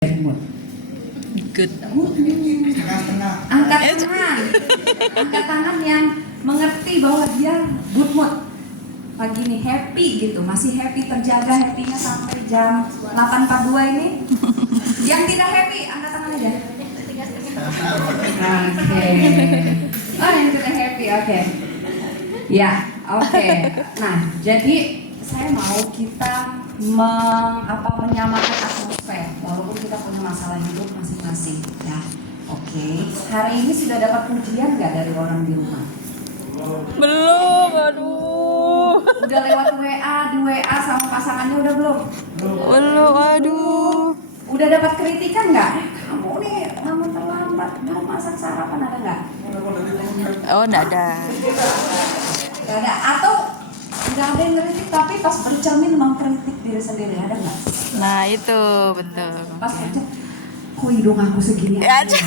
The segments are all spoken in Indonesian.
Good. Angkat tangan yang mengerti bahwa dia good mood pagi ini, happy gitu, masih happy, terjaga happy-nya sampai jam 8.42 ini. Yang tidak happy, angkat tangan aja. Oke. Oh, yang tidak happy, oke. Ya, oke. Nah, jadi saya mau kita menyamakan atmosfer, walaupun kita punya masalah hidup masing-masing, ya. Oke. Hari ini sudah dapat pujian nggak dari orang di rumah? Belum, aduh. Udah lewat WA, di WA sama pasangannya udah belum? Belum, aduh. Udah dapat kritikan nggak? Kamu nih kamu terlambat, belum masak sarapan, ada nggak? Oh, enggak ada. Nggak ada. Atau nggak ada yang ngeritik tapi pas bercermin mengkritik diri sendiri, ada nggak? Nah, itu betul. Pas bercermin, kok hidung aku segini Ya, aja?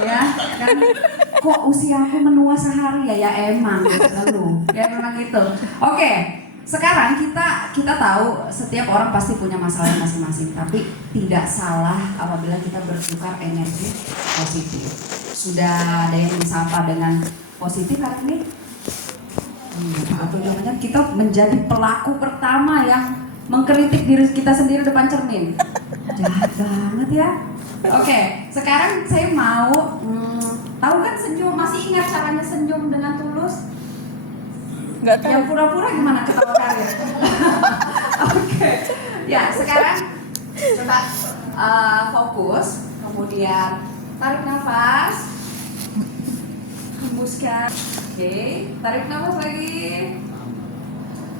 Ya kan? Kok usia aku menua sehari ya? Ya emang gitu, ya memang gitu. Oke. Sekarang kita tahu setiap orang pasti punya masalah masing-masing, tapi tidak salah apabila kita bertukar energi positif. Sudah ada yang disapa dengan positif hari ini? Atau jangan kita menjadi pelaku pertama yang mengkritik diri kita sendiri depan cermin. Jahat banget ya. Oke, sekarang saya mau tahu kan senyum, masih ingat caranya senyum dengan tulus? enggak tahu. Yang pura-pura gimana ketawa karir? Oke. Ya, sekarang coba fokus, kemudian tarik nafas, hembuskan. Oke, tarik nafas lagi,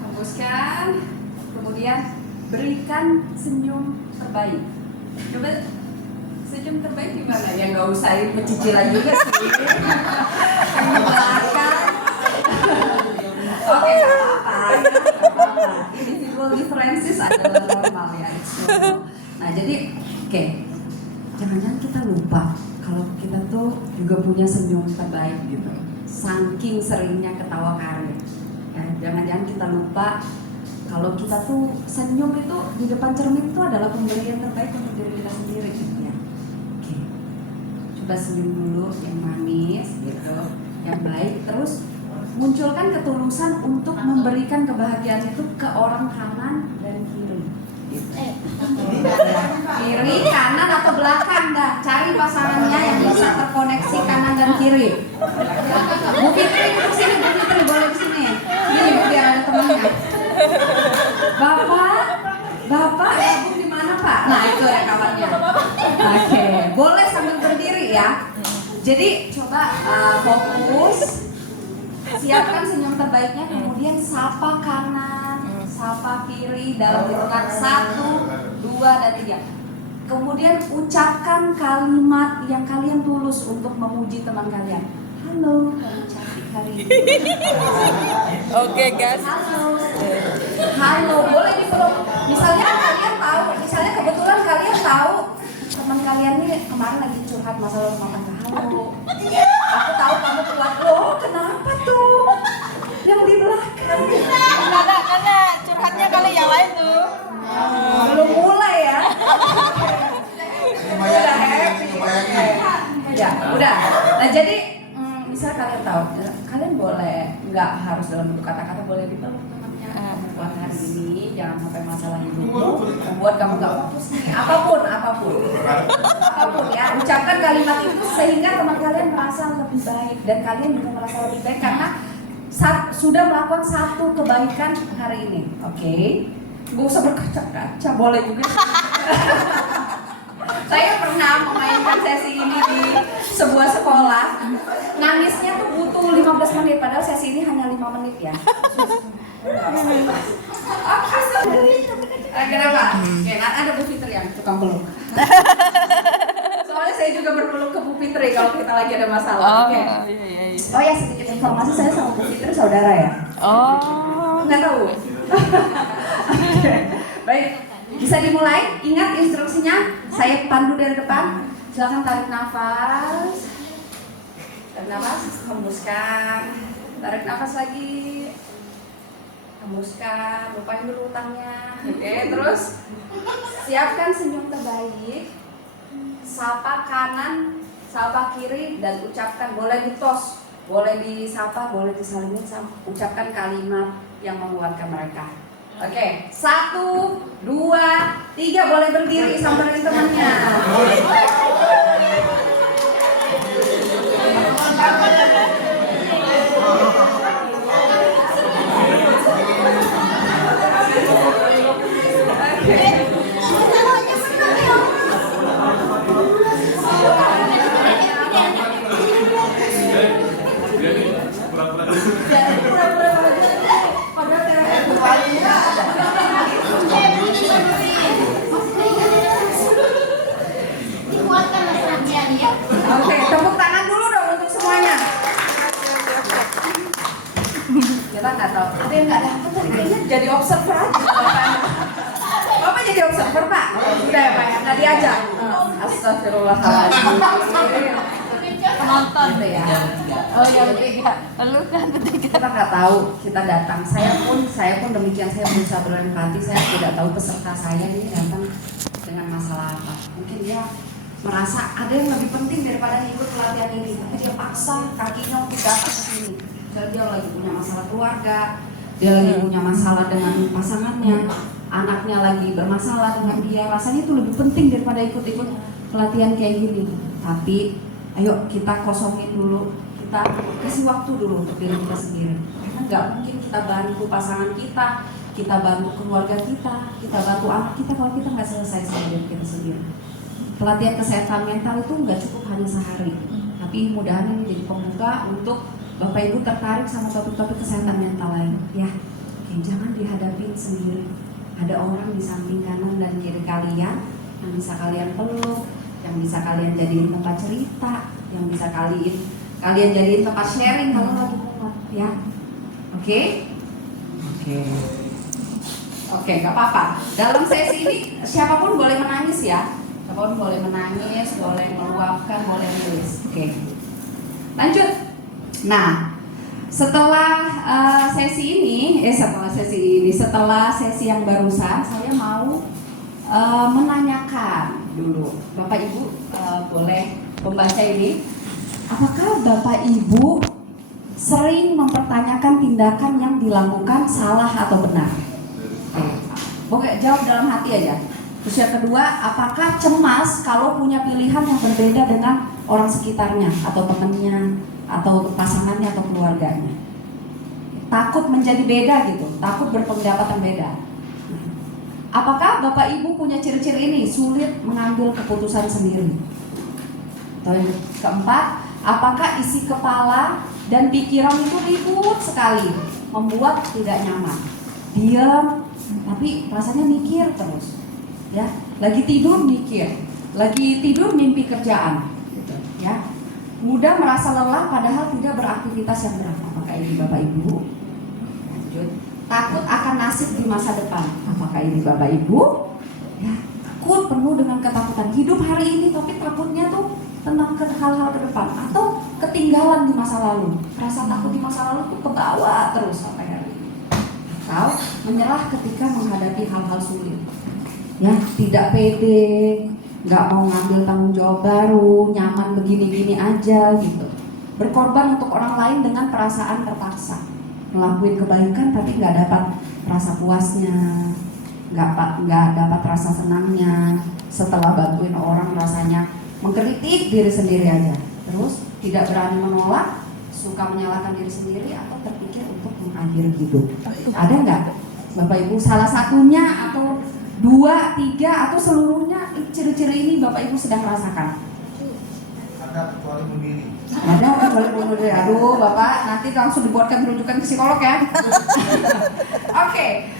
hembuskan, kemudian berikan senyum terbaik. Coba senyum terbaik gimana? Ya nggak usah pecicilan juga sih. Yang di belakang. Oke, nggak apa-apa. Individual differences adalah normal ya. Nah, jadi oke. Jangan-jangan kita lupa kalau kita tuh juga punya senyum terbaik gitu. Saking seringnya ketawa karir. Ya, jangan-jangan kita lupa kalau kita tuh senyum itu di depan cermin itu adalah pemberian terbaik untuk diri kita sendiri gitu ya. Oke. Coba senyum dulu yang manis gitu, yang baik, terus munculkan ketulusan untuk memberikan kebahagiaan itu ke orang kanan dan kiri. Gitu. Kiri, kanan atau belakang dah. Cari pasangannya yang bisa terkoneksi kanan dan kiri. Bu Fitri di sini, Bu Fitri boleh di sini. Ini Bu biar ada temannya. Bapak, Ibu di mana Pak? Nah itu rekamannya. Oke, boleh sambil berdiri ya. Jadi coba fokus. Siapkan senyum terbaiknya, kemudian sapa kanan, sapa kiri dalam hitungan 1, 2, dan 3. Kemudian ucapkan kalimat yang kalian tulus untuk memuji teman kalian. Halo, kamu cantik hari ini. Oke, guys. Halo, boleh dipeluk. Misalnya kalian tahu, misalnya kebetulan kalian tahu teman kalian nih kemarin lagi curhat masalah rumah tangga. Halo, aku tahu kamu kuat loh. Kenapa tuh? Yang di belakang. Enggak ada, karena curhatnya kali yang lain tuh. Belum mulai ya. Udah happy. Ya, udah. Nah jadi, misal kalian tahu, kalian boleh nggak harus dalam bentuk kata-kata, boleh dipeluk temannya. Kamu kuat hari ini, jangan sampai masalah hidupmu membuat kamu nggak fokus. Apapun ya. Ucapkan kalimat itu sehingga teman kalian merasa lebih baik dan kalian juga merasa lebih baik karena sudah melakukan satu kebaikan hari ini. Oke. Gak usah berkaca-kaca, boleh juga. Saya pernah memainkan sesi ini di sebuah sekolah. Nangisnya tuh butuh 15 menit, padahal sesi ini hanya 5 menit ya. Kenapa? Oke, ada Bu Fitri yang tukang peluk. Soalnya saya juga berpeluk ke Bu Fitri kalau kita lagi ada masalah. Oke. Iya. Oh ya, sedikit informasi, saya sama Bu Fitri saudara ya. Oh. Nggak tahu. Oke. Baik, bisa dimulai. Ingat instruksinya, saya pandu dari depan. Silakan tarik nafas. Tarik nafas, hembuskan. Tarik nafas lagi. Hembuskan, lupain dulu utangnya. Oke, terus siapkan senyum terbaik. Sapa kanan, sapa kiri, dan ucapkan, boleh ditos, boleh disapa, boleh disalinin, ucapkan kalimat yang menguatkan mereka. Oke, 1, 2, 3, boleh berdiri samperin temannya. Oke, tepuk tangan dulu dong untuk semuanya. Kita nggak tahu, ada yang nggak dapat tadi kayaknya jadi observer aja. Bapak jadi observer Pak? Sudah ya Pak, nggak diajak. Astagfirullahaladzim. Penonton Gitu ya. Oh ya ketiga, lu kan ketiga. Kita nggak tahu, kita datang. Saya pun demikian, saya berusaha berempati. Saya tidak tahu peserta saya ini datang dengan masalah apa. Mungkin dia merasa ada yang lebih penting daripada ikut pelatihan ini, tapi dia paksa kakinya untuk datang ke sini. Jadi dia lagi punya masalah keluarga, dia lagi punya masalah dengan pasangannya, anaknya lagi bermasalah dengan dia. Rasanya itu lebih penting daripada ikut-ikut pelatihan kayak gini. Tapi ayo kita kosongin dulu, kita kasih waktu dulu untuk diri kita sendiri. Karena nggak mungkin kita bantu pasangan kita bantu keluarga kita bantu anak kita kalau kita nggak selesai sama kita sendiri. Pelatihan kesehatan mental itu nggak cukup hanya sehari, tapi mudah-mudahan ini jadi pembuka untuk Bapak Ibu tertarik sama topik-topik kesehatan mental lain. Ya, oke, jangan dihadapin sendiri. Ada orang di samping kanan dan kiri kalian yang bisa kalian peluk, yang bisa kalian jadiin tempat cerita, yang bisa kalian jadiin tempat sharing kalau lagi mumet, ya. Oke? Oke, nggak apa-apa. Dalam sesi ini siapapun boleh menangis ya. Siapapun boleh menangis, boleh meluapkan, boleh nulis. Oke. Lanjut. Nah, setelah sesi yang barusan, saya mau menanyakan dulu, Bapak Ibu boleh membaca ini. Apakah Bapak Ibu sering mempertanyakan tindakan yang dilakukan salah atau benar? Oke, jawab dalam hati aja. Terus yang kedua, apakah cemas kalau punya pilihan yang berbeda dengan orang sekitarnya atau temannya atau pasangannya atau keluarganya? Takut menjadi beda gitu, takut berpendapat yang beda. Apakah Bapak Ibu punya ciri-ciri ini, sulit mengambil keputusan sendiri? Atau yang keempat, apakah isi kepala dan pikiran itu ribut sekali, membuat tidak nyaman? Diam, tapi rasanya mikir terus. Ya, lagi tidur mikir, lagi tidur mimpi kerjaan, gitu, ya. Mudah merasa lelah padahal tidak beraktivitas yang berat. Apakah ini Bapak Ibu? Lanjut. Takut akan nasib di masa depan. Apakah ini Bapak Ibu? Ya, takut, penuh dengan ketakutan. Hidup hari ini tapi takutnya tuh tentang hal-hal ke depan atau ketinggalan di masa lalu. Rasa takut di masa lalu tuh ke bawah terus sampai hari ini. Atau menyerah ketika menghadapi hal-hal sulit. Ya, tidak pede, nggak mau ngambil tanggung jawab baru, nyaman begini-gini aja gitu. Berkorban untuk orang lain dengan perasaan terpaksa. Ngelakuin kebaikan tapi nggak dapat rasa puasnya, nggak dapat rasa senangnya. Setelah bantuin orang rasanya mengkritik diri sendiri aja. Terus tidak berani menolak, suka menyalahkan diri sendiri atau terpikir untuk mengakhiri hidup. Ada nggak Bapak Ibu salah satunya atau 2, 3 atau seluruhnya ciri-ciri ini Bapak Ibu sedang rasakan? Ada kecuali bunuh diri. Ada kecuali bunuh diri. Aduh Bapak, nanti langsung dibuatkan rujukan ke psikolog ya. Oke.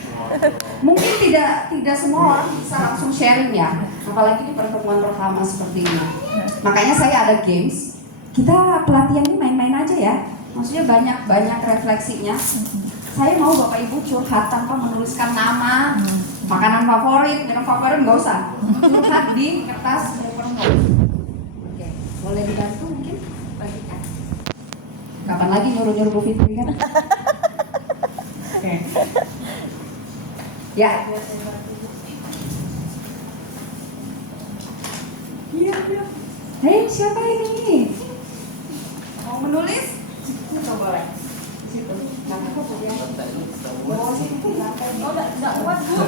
Mungkin tidak semua orang bisa langsung sharing ya. Apalagi di pertemuan pertama seperti ini. Makanya saya ada games. Kita pelatihan ini main-main aja ya. Maksudnya banyak refleksinya. Saya mau Bapak Ibu curhat tanpa menuliskan nama, makanan favorit, minum favorit nggak usah. Curhat di kertas paper note. Oke, boleh dibantu mungkin bagikan. Kapan lagi nyuruh-nyuruh Bu Fitri kan? Oke. Ya. Iya, iya. Hei, siapa ini? Mau menulis? Itu boleh. Di situ. Nanti kok dia. Oh, situ lantai. Oh, enggak kuat, Bu.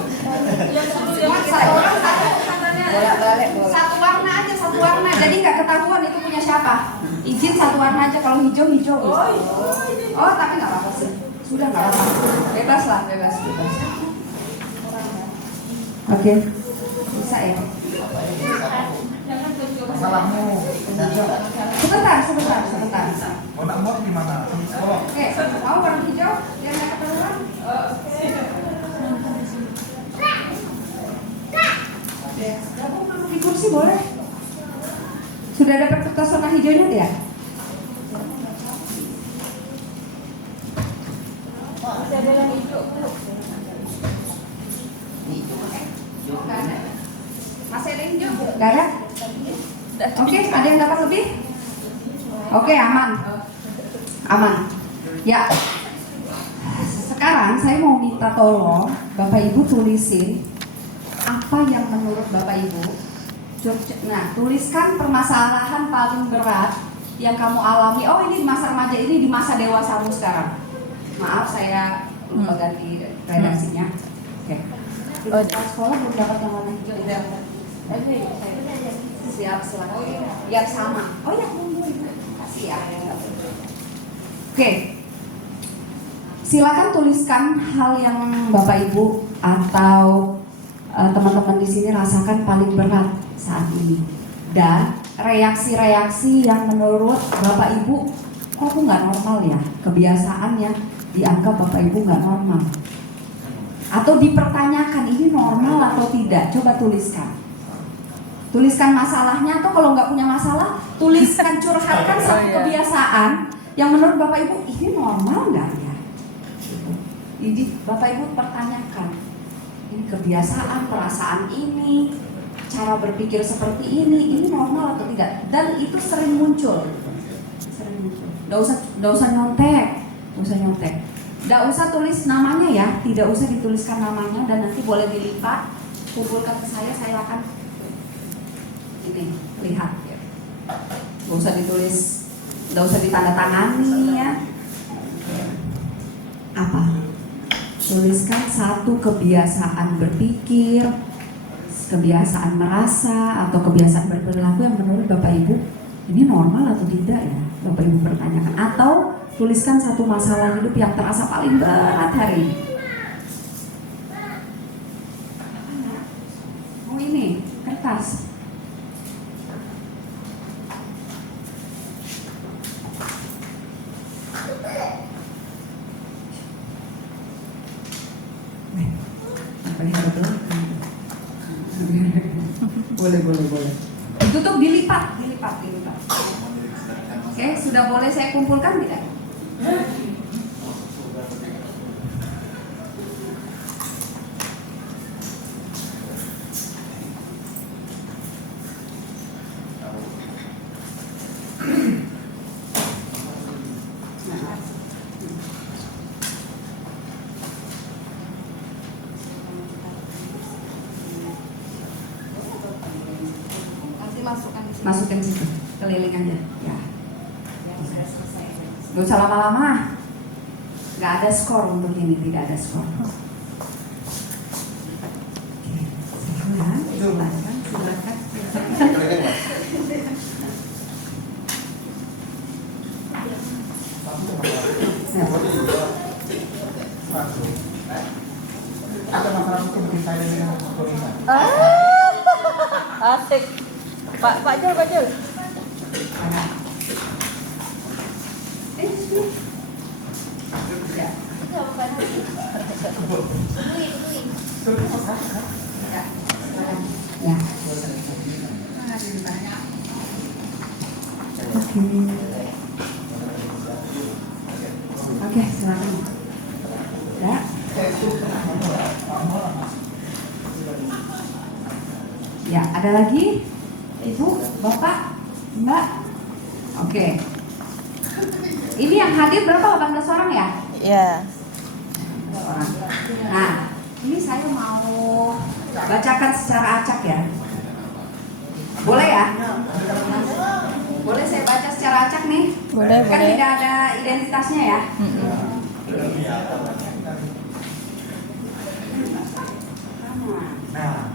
Yang dulu yang Kuat, satu orang satu katanya. Bolak-balik, bolak. Satu warna aja, satu warna. Jadi nggak ketahuan itu punya siapa. Izin satu warna aja. Kalau hijau hijau. Oh, tapi nggak apa-apa sih. Sudah nggak apa-apa. Bebas lah, bebas. Oke. Bisa ya. Masalahmu. Sebentar. Mau nak mod gimana? Psikolog. Oke, mau warna hijau? Yang nggak ketahuan? Gabung duduk di kursi boleh? Sudah dapat kertas warna hijaunya tidak? masih ada yang hijau. Nggak ada. Masih ada yang hijau? Nggak ada? Oke, ada yang dapat lebih? Oke, aman. Aman. Ya. Sekarang saya mau minta tolong Bapak Ibu tulisin apa yang menurut Bapak Ibu. Nah, tuliskan permasalahan paling berat yang kamu alami. Oh, ini di masa remaja, ini di masa dewasamu sekarang. Maaf, saya lupa ganti redaksinya. Oke. Di sekolah belum dapat yang warna hijau. Siap, silakan. Yang sama. Oh ya, kasih ya. Oke. Silakan tuliskan hal yang Bapak Ibu atau teman-teman di sini rasakan paling berat saat ini, dan reaksi-reaksi yang menurut Bapak Ibu kok aku nggak normal ya, kebiasaannya dianggap Bapak Ibu nggak normal, atau dipertanyakan ini normal atau tidak. Coba tuliskan masalahnya, atau kalau nggak punya masalah tuliskan, curhatkan satu kebiasaan yang menurut Bapak Ibu ini normal nggak ya. Jadi Bapak Ibu pertanyakan, ini kebiasaan, perasaan ini, cara berpikir seperti ini normal atau tidak? Dan itu sering muncul. Nggak usah nyontek, nggak usah tulis namanya ya, tidak usah dituliskan namanya, dan nanti boleh dilipat, kumpulkan ke saya akan ini lihat. Nggak usah ditulis, nggak usah ditandatangani ya. Apa? Tuliskan satu kebiasaan berpikir, kebiasaan merasa, atau kebiasaan berperilaku yang menurut Bapak Ibu ini normal atau tidak ya. Bapak Ibu pertanyakan, atau tuliskan satu masalah hidup yang terasa paling berat hari ini. Oh ini kertas. Boleh. Ditutup, dilipat. Oke, sudah boleh saya kumpulkan tidak? Masukkan situ, keliling aja ya. Gak usah lama-lama. Gak ada skor untuk ini, tidak ada skor. Silakan. Ada masalah hukum di saya dengan otoritas. Asik. Pak Jul. Ya. Oke, silakan. Ya. Ya, ada lagi? Ibu, Bapak, Mbak? Oke. Ini yang hadir berapa? 18 orang ya? Iya. Orang. Nah, Ini saya mau bacakan secara acak ya. Boleh ya? Boleh saya baca secara acak nih? Boleh, Kan boleh. tidak ada identitasnya ya? Nah,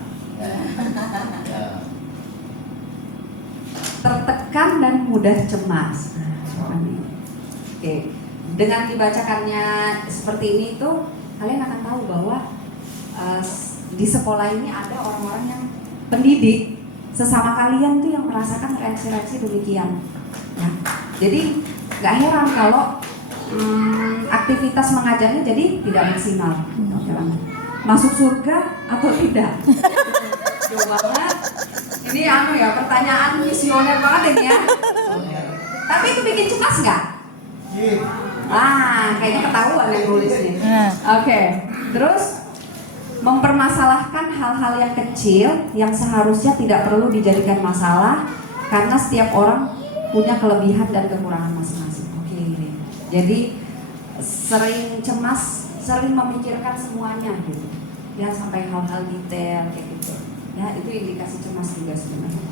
Tertekan dan mudah cemas. Oke, dengan dibacakannya seperti ini tuh kalian akan tahu bahwa di sekolah ini ada orang-orang yang pendidik sesama kalian tuh yang merasakan reaksi-reaksi demikian. Ya. Jadi nggak heran kalau aktivitas mengajarnya jadi tidak maksimal. Masuk surga atau tidak? Jauh banget. Ini ya pertanyaan visioner banget ini ya. Tapi itu bikin cemas nggak? Kayaknya ketahuan yang nulis nih. Oke. Terus mempermasalahkan hal-hal yang kecil yang seharusnya tidak perlu dijadikan masalah karena setiap orang punya kelebihan dan kekurangan masing-masing. Oke. Jadi sering cemas, sering memikirkan semuanya gitu. Ya sampai hal-hal detail kayak gitu. Ya itu indikasi cemas juga sebenarnya.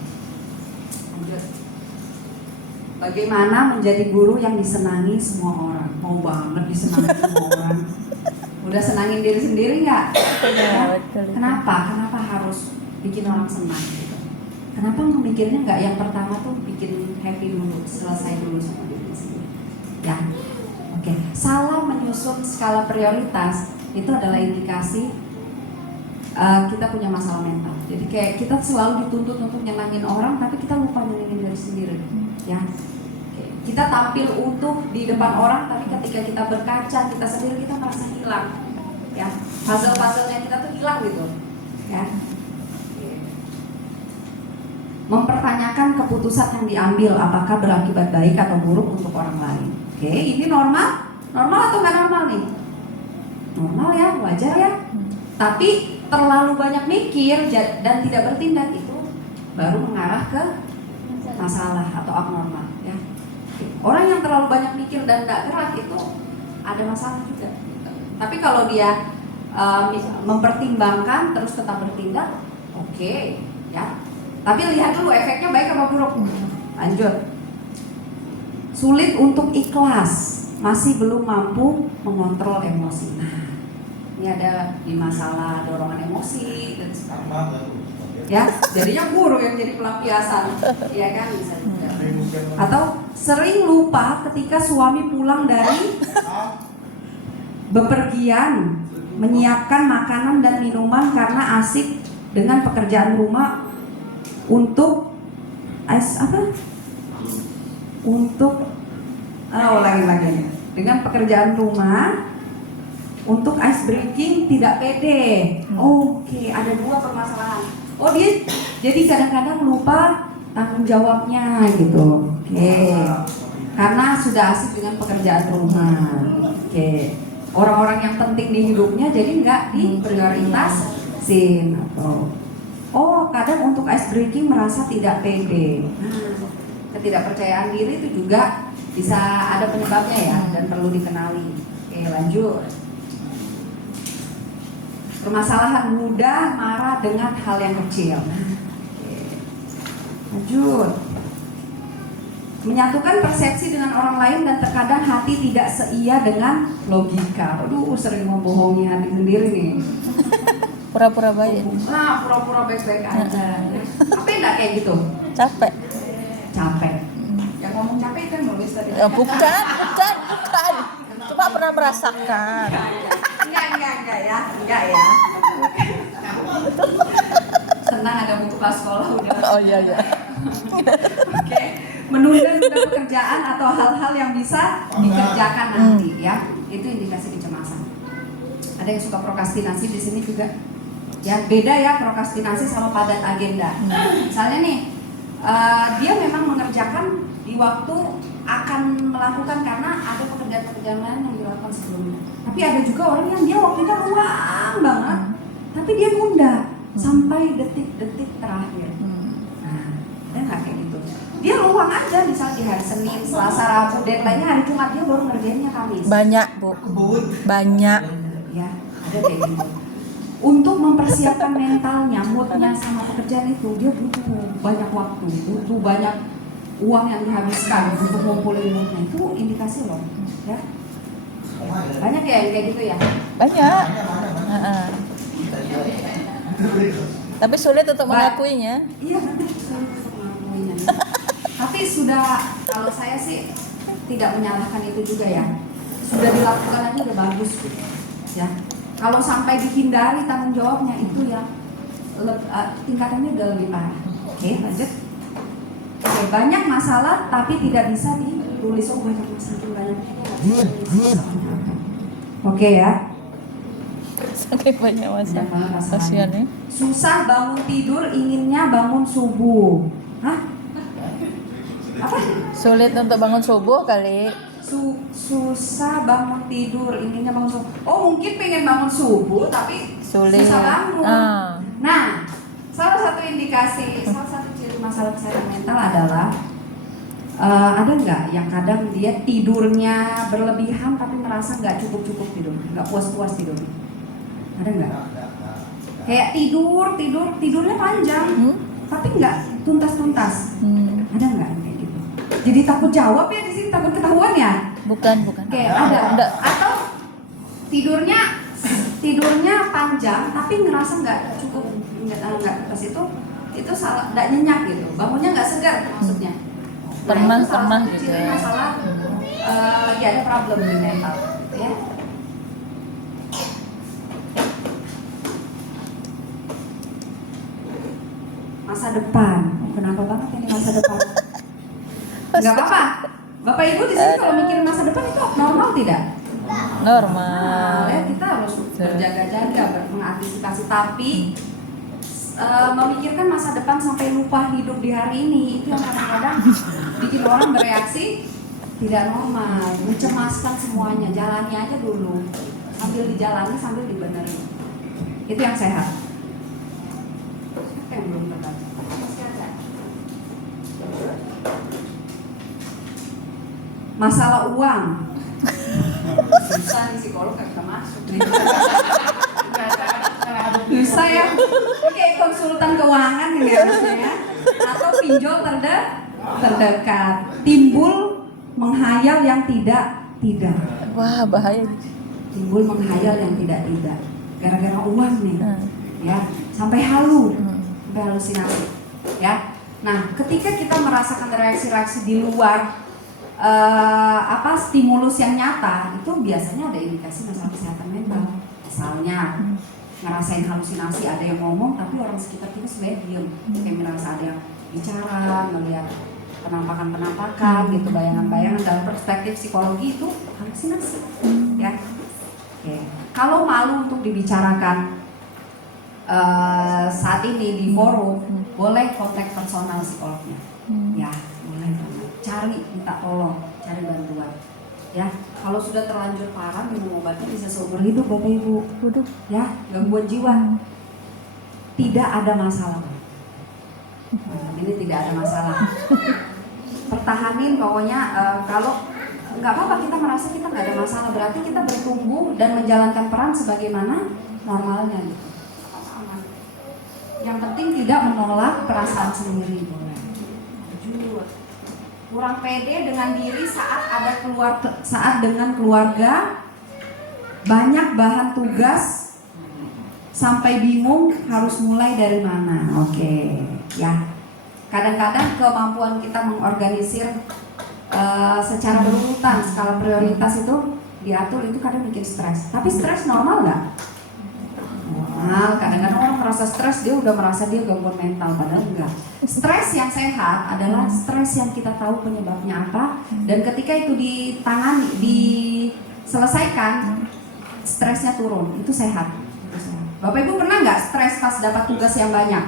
Lanjut. Bagaimana menjadi guru yang disenangi semua orang? Mau banget disenangi semua orang. Udah senangin diri sendiri nggak? Ya. Kenapa harus bikin orang senang? Gitu? Kenapa memikirnya nggak yang pertama tuh bikin happy dulu, selesai dulu sama diri sendiri? Ya, oke. Salah menyusun skala prioritas itu adalah indikasi kita punya masalah mental. Jadi kayak kita selalu dituntut untuk nyenangin orang, tapi kita lupa nyenengin diri sendiri. Ya, kita tampil utuh di depan orang, tapi ketika kita berkaca kita sendiri kita merasa hilang. Ya, puzzle-puzzlenya kita tuh hilang gitu. Ya, mempertanyakan keputusan yang diambil apakah berakibat baik atau buruk untuk orang lain. Oke, ini normal atau nggak normal nih? Normal ya, wajar ya. Tapi terlalu banyak mikir dan tidak bertindak itu baru mengarah ke masalah atau abnormal ya. Orang yang terlalu banyak mikir dan tidak gerak itu ada masalah juga. Tapi kalau dia mempertimbangkan terus tetap bertindak, oke, ya. Tapi lihat dulu efeknya baik apa buruk. Lanjut. Sulit untuk ikhlas, masih belum mampu mengontrol emosi. Nah, ini ada di masalah dorongan emosi dan sebagainya. Ya, jadinya guru yang jadi pelampiasan, ya kan bisa juga. Atau sering lupa ketika suami pulang dari bepergian, menyiapkan makanan dan minuman karena asik dengan pekerjaan rumah untuk lagi dengan pekerjaan rumah untuk ice breaking tidak pede. Oke, ada dua permasalahan. Oh, dia jadi kadang-kadang lupa tanggung jawabnya gitu. Oke. Karena sudah asik dengan pekerjaan rumah. Oke. Orang-orang yang penting di hidupnya jadi nggak diprioritasin atau kadang untuk ice breaking merasa tidak pede. Ketidakpercayaan diri itu juga bisa ada penyebabnya ya dan perlu dikenali. Oke, lanjut. Permasalahan mudah marah dengan hal yang kecil. Oke. Lanjut. Menyatukan persepsi dengan orang lain dan terkadang hati tidak seia dengan logika. Aduh, sering membohongi hati sendiri nih. Pura-pura baik. Pura-pura baik-baik aja. Apa enggak kayak gitu? Capek. Yang ngomong capek kan nulis tadi. Bukan. Coba pernah merasakan. Enggak ya. Senang ada buku pas sekolah udah. Oh iya. Oke. Menunda pekerjaan atau hal-hal yang bisa dikerjakan nanti ya. Itu indikasi kecemasan. Ada yang suka prokrastinasi di sini juga. Ya, beda ya prokrastinasi sama padat agenda. Misalnya nih, dia memang mengerjakan di waktu akan melakukan karena ada pekerjaan-pekerjaan lain yang dilakukan sebelumnya. Tapi ada juga orang yang dia waktunya luang banget, tapi dia nunda sampai detik-detik terakhir. Nah, ada nggak kayak gitu? Dia luang aja, misal di hari Senin, Selasa, Rabu, deadline-nya hari Jumat, dia baru ngerjainnya Kamis. Banyak, Bu. Banyak. Ya, ada kayak gitu. untuk mempersiapkan mentalnya, moodnya sama pekerjaan itu dia butuh banyak waktu, butuh banyak uang yang dihabiskan untuk ngumpulin moodnya. Itu indikasi loh, ya. Banyak ya yang kayak gitu ya. Banyak. Heeh. Tapi sulit untuk mengakuinya. Iya, sulit untuk mengakuinya. Tapi sudah, kalau saya sih tidak menyalahkan itu juga ya. Sudah dilakukan aja udah bagus gitu. Ya. Kalau sampai dihindari tanggung jawabnya itu ya tingkatannya udah lebih parah. Oke, lanjut. Oke, banyak masalah tapi tidak bisa ditulis. Oh, banyak masalah, Oke ya. Saking banyak Banyak banget masalah. masalahnya. Kasihan ya. Susah bangun tidur, inginnya bangun subuh. Hah? Apa? Sulit untuk bangun subuh kali. Susah bangun tidur, inginnya bangun subuh. Oh, mungkin pengen bangun subuh tapi Sulit. susah bangun. Ah. Nah, salah satu indikasi, salah satu ciri masalah kesehatan mental adalah ada nggak yang kadang dia tidurnya berlebihan tapi merasa nggak cukup tidur, nggak puas tidur? Ada nggak? Kayak tidurnya panjang, tapi nggak tuntas. Ada nggak kayak gitu? Jadi takut jawab ya di sini, takut ketahuan ya? Bukan. Kayak ada. Enggak. Atau tidurnya panjang tapi ngerasa nggak cukup, nggak pas itu salah, nggak nyenyak gitu, bangunnya nggak segar maksudnya. Nah, itu salah Pernah satu ciri juga. masalah lagi ada problem di mental, gitu ya. Masa depan, kenapa banget ini masa depan? Nggak apa-apa. Bapak Ibu di sini kalau mikirin masa depan itu normal tidak? Normal. Ya kita harus berjaga-jaga, mengantisipasi. Tapi memikirkan masa depan sampai lupa hidup di hari ini itu yang kadang-kadang bikin orang bereaksi tidak normal, mencemaskan semuanya. Jalani aja dulu, sambil dijalani sambil dibenerin. Itu yang sehat. Siapa yang belum terbaca? Masih ada. Masalah uang. Susah nih psikolog gak bisa masuk nih. Susah ya. Oke, konsultan keuangan ini harusnya ya. Atau pinjol terdekat. Timbul menghayal yang tidak. Wah, bahaya. Timbul menghayal yang tidak. Gara-gara uang nih. Ya, sampai sampai halusinasi. Ya. Nah, ketika kita merasakan reaksi-reaksi di luar stimulus yang nyata, itu biasanya ada indikasi masalah kesehatan mental. Misalnya ngerasain halusinasi, ada yang ngomong tapi orang sekitar kita sebenarnya diem, kayak merasa ada yang bicara, melihat penampakan gitu, bayangan-bayangan. Dalam perspektif psikologi itu halusinasi, ya. Oke. Kalau malu untuk dibicarakan saat ini di forum, boleh kontak personal psikolognya, ya, boleh banget. Minta tolong, cari bantuan. Ya, kalau sudah terlanjur parah minum obatnya bisa seumur hidup Bapak Ibu. Ya, gangguan jiwa. Tidak ada masalah. Ini tidak ada masalah. Pertahanin pokoknya, kalau nggak apa-apa kita merasa kita nggak ada masalah, berarti kita bertumbuh dan menjalankan peran sebagaimana normalnya gitu. Yang penting tidak menolak perasaan sendiri, boleh. Jujur. Kurang pede dengan diri saat dengan keluarga, banyak bahan tugas sampai bingung harus mulai dari mana. Oke, ya. Kadang-kadang kemampuan kita mengorganisir secara berurutan, skala prioritas itu diatur, itu kadang bikin stres. Tapi stres normal nggak? Normal. Kadang-kadang orang merasa stres, dia udah merasa dia gangguan mental, padahal enggak. Stres yang sehat adalah stres yang kita tahu penyebabnya apa, dan ketika itu ditangani, diselesaikan, stresnya turun, itu sehat. Bapak Ibu pernah nggak stres pas dapat tugas yang banyak?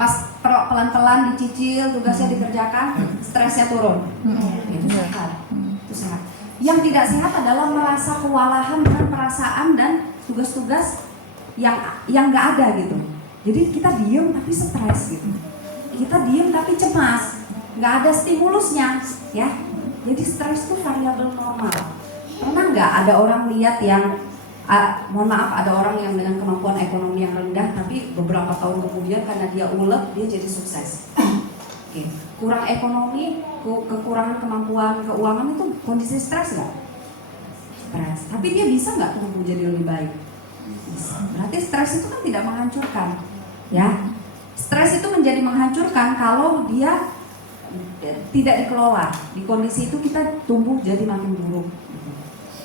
Pas pelan-pelan dicicil, tugasnya dikerjakan, stresnya turun. Itu sehat. Itu sehat. Yang tidak sehat adalah merasa kewalahan dengan perasaan dan tugas-tugas yang nggak ada gitu. Jadi kita diem tapi stres gitu. Kita diem tapi cemas, nggak ada stimulusnya, ya. Jadi stres itu variabel normal. Pernah nggak ada orang lihat yang Mohon maaf, ada orang yang dengan kemampuan ekonomi yang rendah tapi beberapa tahun kemudian karena dia ulet dia jadi sukses. Oke. Kurang ekonomi, kekurangan kemampuan keuangan itu kondisi stres nggak? Stres. Tapi dia bisa nggak tumbuh jadi lebih baik? Bisa. Berarti stres itu kan tidak menghancurkan, ya. Stres itu menjadi menghancurkan kalau dia tidak dikelola. Di kondisi itu kita tumbuh jadi makin buruk.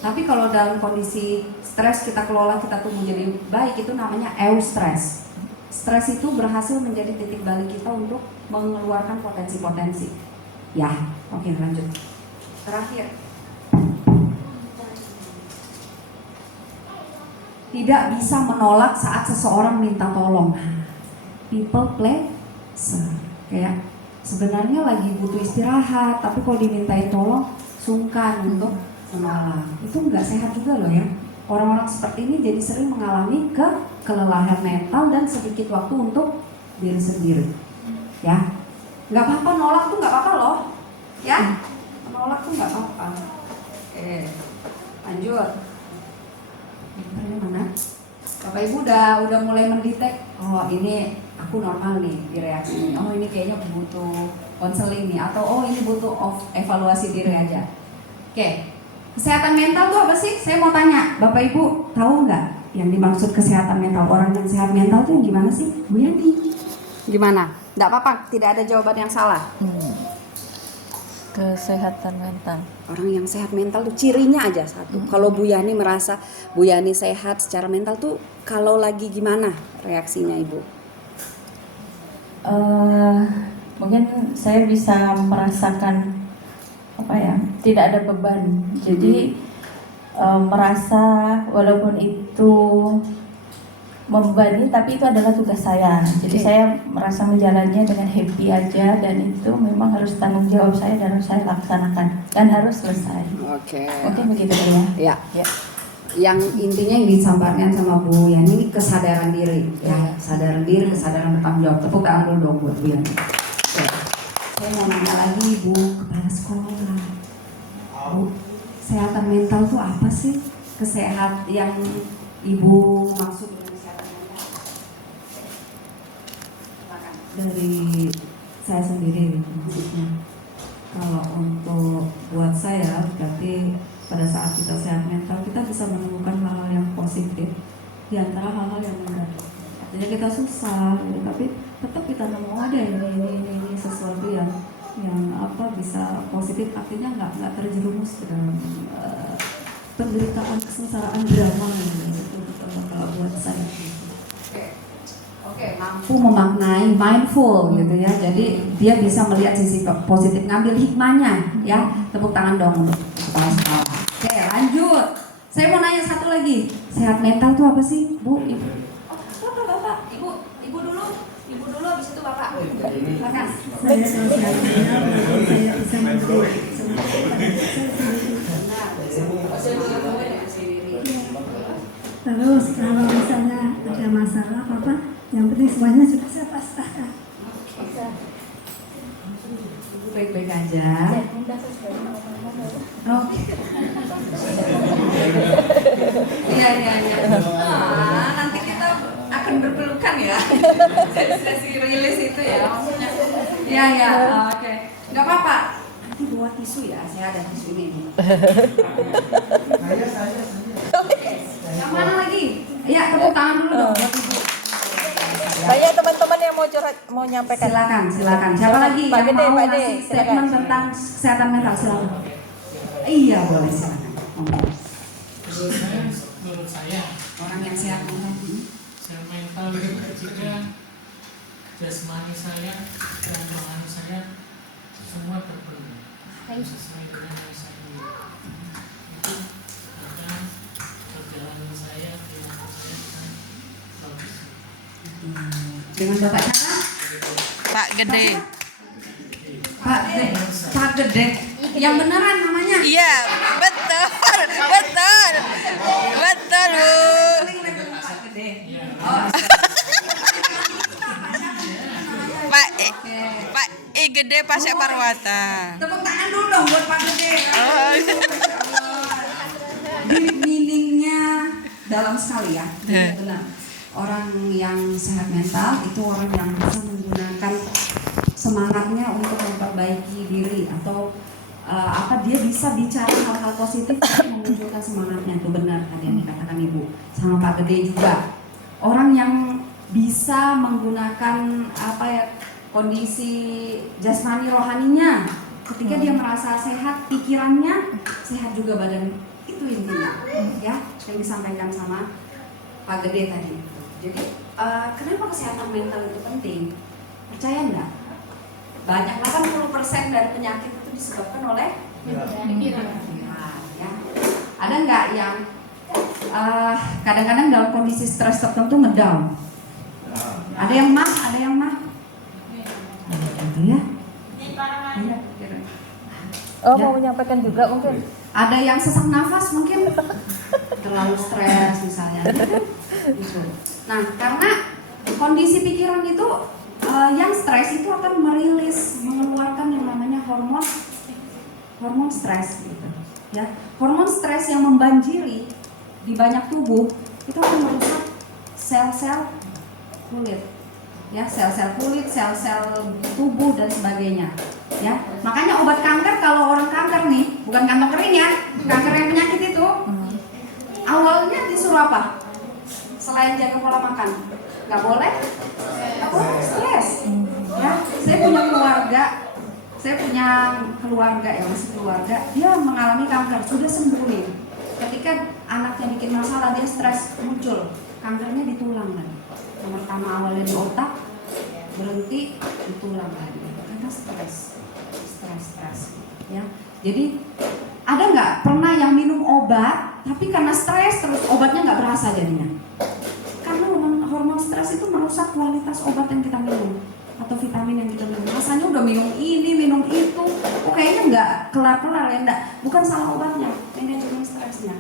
Tapi kalau dalam kondisi stres kita kelola, kita tumbuh jadi baik, itu namanya eustress. Stres itu berhasil menjadi titik balik kita untuk mengeluarkan potensi-potensi. Ya, oke lanjut. Terakhir. Tidak bisa menolak saat seseorang minta tolong. People pleaser. Kayak sebenarnya lagi butuh istirahat, tapi kalau dimintain tolong sungkan untuk menolak. Itu nggak sehat juga loh ya. Orang-orang seperti ini jadi sering mengalami kelelahan mental dan sedikit waktu untuk diri sendiri. Ya, nggak apa-apa nolak tuh nggak apa-apa loh. Ya, menolak tuh nggak apa-apa. Oke, lanjut. Ini mana? Bapak Ibu udah mulai mendetek. Oh ini aku normal nih di reaksi ini. Oh ini kayaknya butuh konseling nih. Atau oh ini butuh evaluasi diri aja. Oke. Kesehatan mental tuh apa sih? Saya mau tanya, Bapak Ibu tahu nggak yang dimaksud kesehatan mental? Orang yang sehat mental tuh yang gimana sih? Bu Yanti? Gimana? Nggak apa-apa, tidak ada jawaban yang salah. Kesehatan mental. Orang yang sehat mental tuh cirinya aja satu. Kalau Bu Yani merasa Bu Yani sehat secara mental tuh kalau lagi gimana reaksinya Ibu? Mungkin saya bisa merasakan tidak ada beban, jadi merasa walaupun itu membebani tapi itu adalah tugas saya, jadi saya merasa menjalannya dengan happy aja, dan itu memang harus tanggung jawab saya dan harus saya laksanakan dan harus selesai. Oke, begitu ya. Ya. Yang intinya yang disampaikan sama Bu Yani kesadaran diri, ya, kesadaran diri, kesadaran bertanggung jawab. Tepuk tangan dulu dong buat Bu Yani. Saya mau nanya lagi Bu kepala sekolah, Bu, kesehatan mental tuh apa sih? Kesehatan yang Ibu maksud dengan kesehatan mental? Dari saya sendiri maksudnya. Kalau untuk buat saya berarti pada saat kita sehat mental kita bisa menemukan hal-hal yang positif di antara hal-hal yang negatif. Artinya kita susah, gitu, tapi tetap kita nemu ada ini sesuatu yang bisa positif, artinya nggak terjerumus ke dalam penderitaan, kesengsaraan, drama gitu. Kalau buat saya Oke, mampu memaknai, mindful gitu ya. Jadi dia bisa melihat sisi positif, ngambil hikmahnya ya. Tepuk tangan dong untuk kepala sekolah. Oke, lanjut. Saya mau nanya satu lagi. Sehat mental itu apa sih, Bu? Ibu. Bapak. Ibu dulu habis itu Bapak. Silakan. Saya kalau sehat mental berarti saya bisa mendukung Terus kalau misalnya ada masalah apa, yang penting semuanya sudah saya pasrahkan. Baik-baik aja. Oke. Iya. Nanti kita akan berpelukan ya. Sesi rilis itu ya. Iya. Oke. Nggak apa-apa. Nanti bawa tisu ya. Saya ada tisu ini. Saya. Yang mana lagi? Iya, tepuk tangan dulu dong buat Ibu. Banyak teman-teman yang mau curhat, mau nyampaikan. Silakan. Siapa lagi Pak yang Gede, mau Pak Gede, ngasih silakan. statement tentang kesehatan mental? Silakan. Iya, boleh silakan. Menurut saya Orang yang sehat mental. sehat mental itu ketika jasmani saya dan rohani saya semua terpenuhi sesuai dengan yang saya inginkan. Itu akan perjalanan saya di waktu saya akan bagus. Dengan Bapak siapa? Pak Gede. Pak Gede. Yang beneran namanya? Iya, betul, Bu. Pak Gede. Pak Gede Pasek Parwata. Tepuk tangan dulu dong buat Pak Gede. Oh. Deep meaningnya dalam sekali ya. Jadi benar. Orang yang sehat mental itu orang yang bisa menggunakan semangatnya untuk memperbaiki diri atau dia bisa bicara hal-hal positif tapi memunculkan semangatnya. Itu benar tadi yang dikatakan Ibu sama Pak Gede juga. Orang yang bisa menggunakan kondisi jasmani rohaninya ketika dia merasa sehat, pikirannya sehat juga badan. Itu intinya ya yang disampaikan sama Pak Gede tadi. Jadi kenapa kesehatan mental itu penting? Percaya nggak? Banyak 80% dari penyakit itu disebabkan oleh pikiran. Ya. Ada nggak yang kadang-kadang dalam kondisi stres tertentu ngedown? Ada yang mah? Gitu ya? Iya. Oh, mau menyampaikan juga mungkin. Ada yang sesak nafas mungkin terlalu stres misalnya. Gitu. Nah, karena kondisi pikiran itu yang stres itu akan mengeluarkan yang namanya hormon stres gitu. Ya, hormon stres yang membanjiri di banyak tubuh itu akan merusak sel-sel kulit. Ya, sel-sel kulit, sel-sel tubuh dan sebagainya. Ya, makanya obat kanker kalau orang kanker nih, bukan kanker kering ya, kanker yang penyakit itu, awalnya disuruh apa? Selain jaga pola makan, nggak boleh stres. Ya, saya punya keluarga yang masih keluarga, dia mengalami kanker, sudah sembuh nih. Ketika anaknya bikin masalah, dia stres, muncul kankernya di tulang lagi. Yang pertama awalnya di otak, berhenti di tulang lagi karena stres. Ya, jadi ada nggak pernah yang minum obat, tapi karena stres terus obatnya nggak berasa jadinya? Karena hormon stres itu merusak kualitas obat yang kita minum atau vitamin yang kita minum. Rasanya udah minum ini, minum itu, kayaknya nggak kelar-kelar ya, bukan salah obatnya, manajemen stresnya.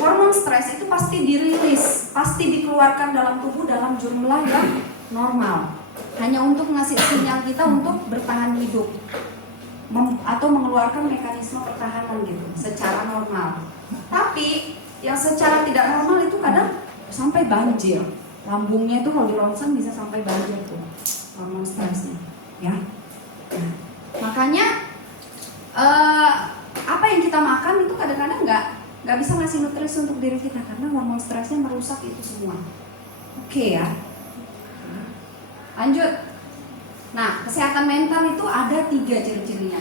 Hormon stres itu pasti dirilis, pasti dikeluarkan dalam tubuh dalam jumlah yang normal, hanya untuk ngasih sinyal kita untuk bertahan hidup atau mengeluarkan mekanisme pertahanan gitu secara normal. Tapi yang secara tidak normal itu kadang sampai banjir. Lambungnya itu kalau di ronsen bisa sampai banjir tuh hormon stresnya, ya. Nah, makanya apa yang kita makan itu kadang-kadang nggak bisa ngasih nutrisi untuk diri kita karena hormon stresnya merusak itu semua. Oke ya. Lanjut. Nah, kesehatan mental itu ada 3 ciri-cirinya.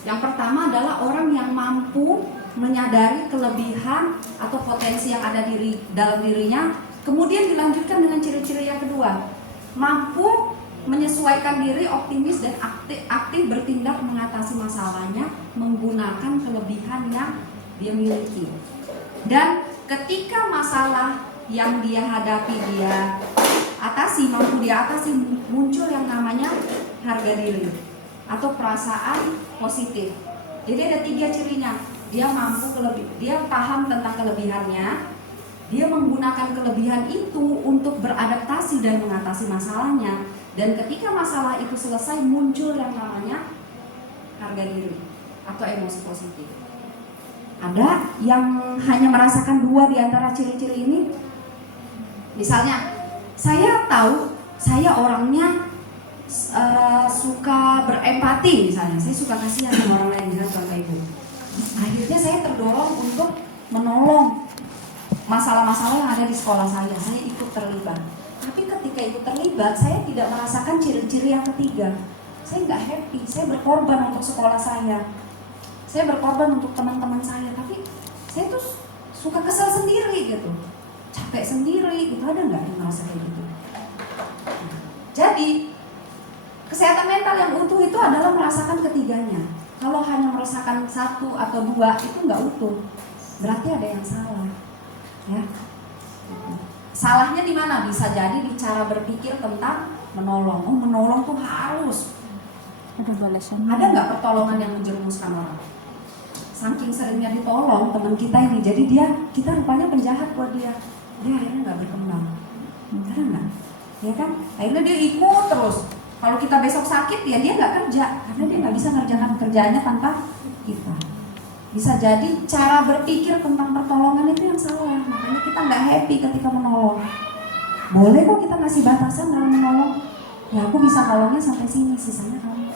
Yang pertama adalah orang yang mampu menyadari kelebihan atau potensi yang ada dalam dirinya. Kemudian dilanjutkan dengan ciri-ciri yang kedua, mampu menyesuaikan diri, optimis dan aktif bertindak mengatasi masalahnya menggunakan kelebihan yang dia miliki. Dan ketika masalah yang dia hadapi mampu dia atasi, muncul yang namanya harga diri atau perasaan positif. Jadi ada 3 cirinya. Dia paham tentang kelebihannya, dia menggunakan kelebihan itu untuk beradaptasi dan mengatasi masalahnya. Dan ketika masalah itu selesai, muncul yang namanya harga diri atau emosi positif. Ada yang hanya merasakan 2 di antara ciri-ciri ini. Misalnya, saya tahu saya orangnya suka berempati misalnya, saya suka kasihan sama orang lain, misalnya contoh Ibu. Akhirnya saya terdorong untuk menolong masalah-masalah yang ada di sekolah saya ikut terlibat. Tapi ketika ikut terlibat, saya tidak merasakan ciri-ciri yang ketiga. Saya nggak happy, saya berkorban untuk sekolah saya berkorban untuk teman-teman saya, tapi saya tuh suka kesel sendiri gitu, capek sendiri gitu. Ada nggak yang merasa kayak gitu? Jadi kesehatan mental yang utuh itu adalah merasakan ketiganya. Kalau hanya merasakan 1 atau 2 itu nggak utuh, berarti ada yang salah. Ya, salahnya di mana? Bisa jadi di cara berpikir tentang menolong. Oh, menolong tuh harus. Ada nggak pertolongan yang menjerumuskan orang? Saking seringnya ditolong teman kita ini, jadi kita rupanya penjahat buat dia akhirnya nggak berkembang. Ada nggak? Ya kan? Akhirnya dia ikut terus. Kalau kita besok sakit, dia nggak kerja karena dia nggak bisa ngerjakan kerjaannya tanpa kita. Bisa jadi cara berpikir tentang pertolongan itu yang salah. Makanya kita nggak happy ketika menolong. Boleh kok kita ngasih batasan dalam menolong. Ya aku bisa nolongnya sampai sini, sisanya kamu.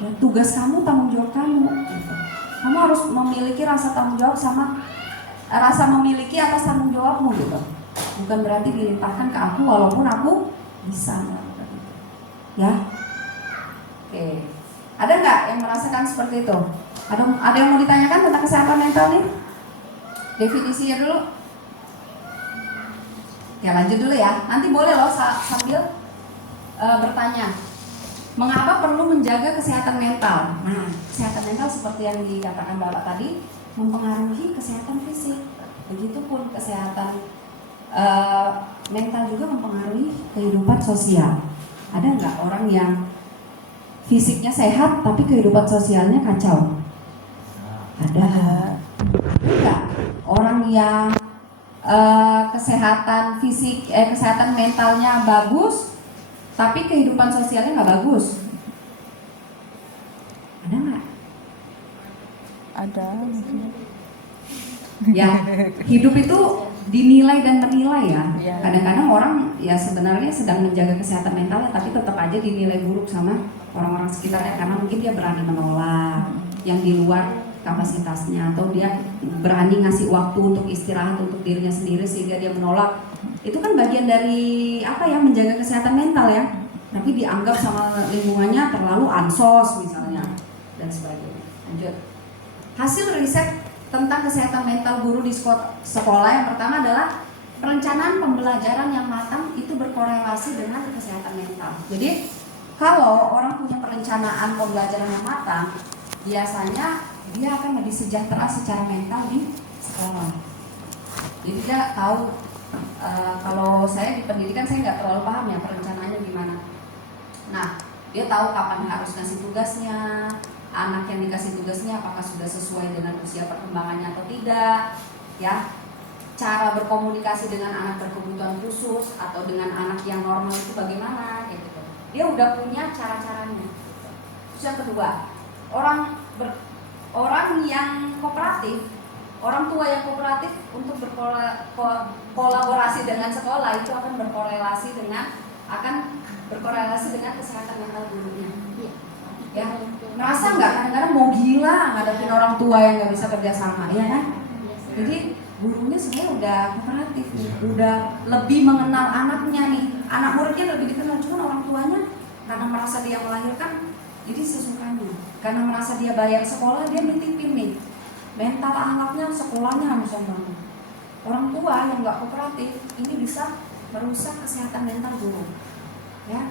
Ya, tugas kamu, tanggung jawab kamu. Gitu. Kamu harus memiliki rasa tanggung jawab sama rasa memiliki atas tanggung jawabmu gitu. Bukan berarti dilimpahkan ke aku walaupun aku bisa melakukan itu. Ya. Oke. Ada nggak yang merasakan seperti itu? Ada yang mau ditanyakan tentang kesehatan mental nih? Definisinya dulu. Ya lanjut dulu ya. Nanti boleh loh sambil bertanya. Mengapa perlu menjaga kesehatan mental? Nah, kesehatan mental seperti yang dikatakan Bapak tadi mempengaruhi kesehatan fisik. Begitupun kesehatan mental juga mempengaruhi kehidupan sosial. Ada nggak orang yang fisiknya sehat tapi kehidupan sosialnya kacau? Ada. Enggak. Orang yang kesehatan fisik, kesehatan mentalnya bagus, tapi kehidupan sosialnya nggak bagus. Ada nggak? Ada. Ya, hidup itu dinilai dan menilai ya. Ya. Kadang-kadang orang ya sebenarnya sedang menjaga kesehatan mentalnya, tapi tetap aja dinilai buruk sama orang-orang sekitarnya karena mungkin dia berani menolak yang di luar kapasitasnya, atau dia berani ngasih waktu untuk istirahat untuk dirinya sendiri sehingga dia menolak. Itu kan bagian dari apa ya, menjaga kesehatan mental ya, tapi dianggap sama lingkungannya terlalu ansos misalnya dan sebagainya. Lanjut. Hasil riset tentang kesehatan mental guru di sekolah yang pertama adalah perencanaan pembelajaran yang matang itu berkorelasi dengan kesehatan mental. Jadi kalau orang punya perencanaan pembelajaran yang matang, biasanya dia akan lebih sejahtera secara mental di sekolah. Jadi dia tahu, kalau saya di pendidikan saya nggak terlalu paham ya perencanaannya gimana. Nah, dia tahu kapan harus ngasih tugasnya, anak yang dikasih tugasnya apakah sudah sesuai dengan usia perkembangannya atau tidak, ya. Cara berkomunikasi dengan anak berkebutuhan khusus atau dengan anak yang normal itu bagaimana, kayak gitu. Dia udah punya cara-caranya. Terus yang kedua, orang yang kooperatif, orang tua yang kooperatif untuk berkolaborasi dengan sekolah itu akan berkorelasi dengan kesehatan mental gurunya. Ya, merasa nggak kadang-kadang mau gila ngadepin orang tua yang nggak bisa kerjasama, ya kan? Jadi gurunya sebenarnya udah kooperatif nih, udah lebih mengenal anaknya nih, anak muridnya lebih dikenal, cuma orang tuanya karena merasa dia melahirkan, jadi sesukanya. Karena merasa dia bayar sekolah, dia nitipin nih mental anaknya, sekolahnya harus banget. Orang tua yang nggak kooperatif ini bisa merusak kesehatan mental guru. Ya,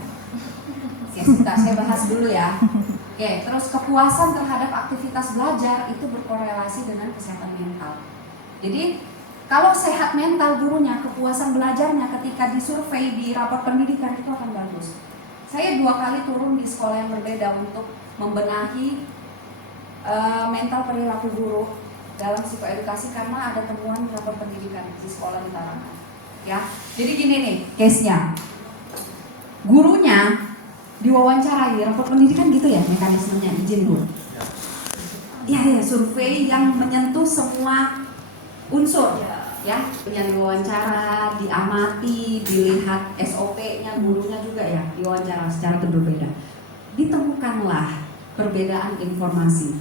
saya bahas dulu ya. Oke, terus kepuasan terhadap aktivitas belajar itu berkorelasi dengan kesehatan mental. Jadi kalau sehat mental gurunya, kepuasan belajarnya ketika disurvei di rapor pendidikan itu akan bagus. Saya 2 kali turun di sekolah yang berbeda untuk membenahi mental perilaku guru dalam psikoedukasi karena ada temuan rapor pendidikan di sekolah di Tarakan. Ya, jadi gini nih case-nya. Gurunya diwawancarai, rapor pendidikan gitu ya mekanismenya, izin dulu. Ya, survei yang menyentuh semua unsur. Ya, yang diwawancara, diamati, dilihat SOP-nya gurunya juga ya, diwawancara secara berbeda. Ditemukanlah perbedaan informasi.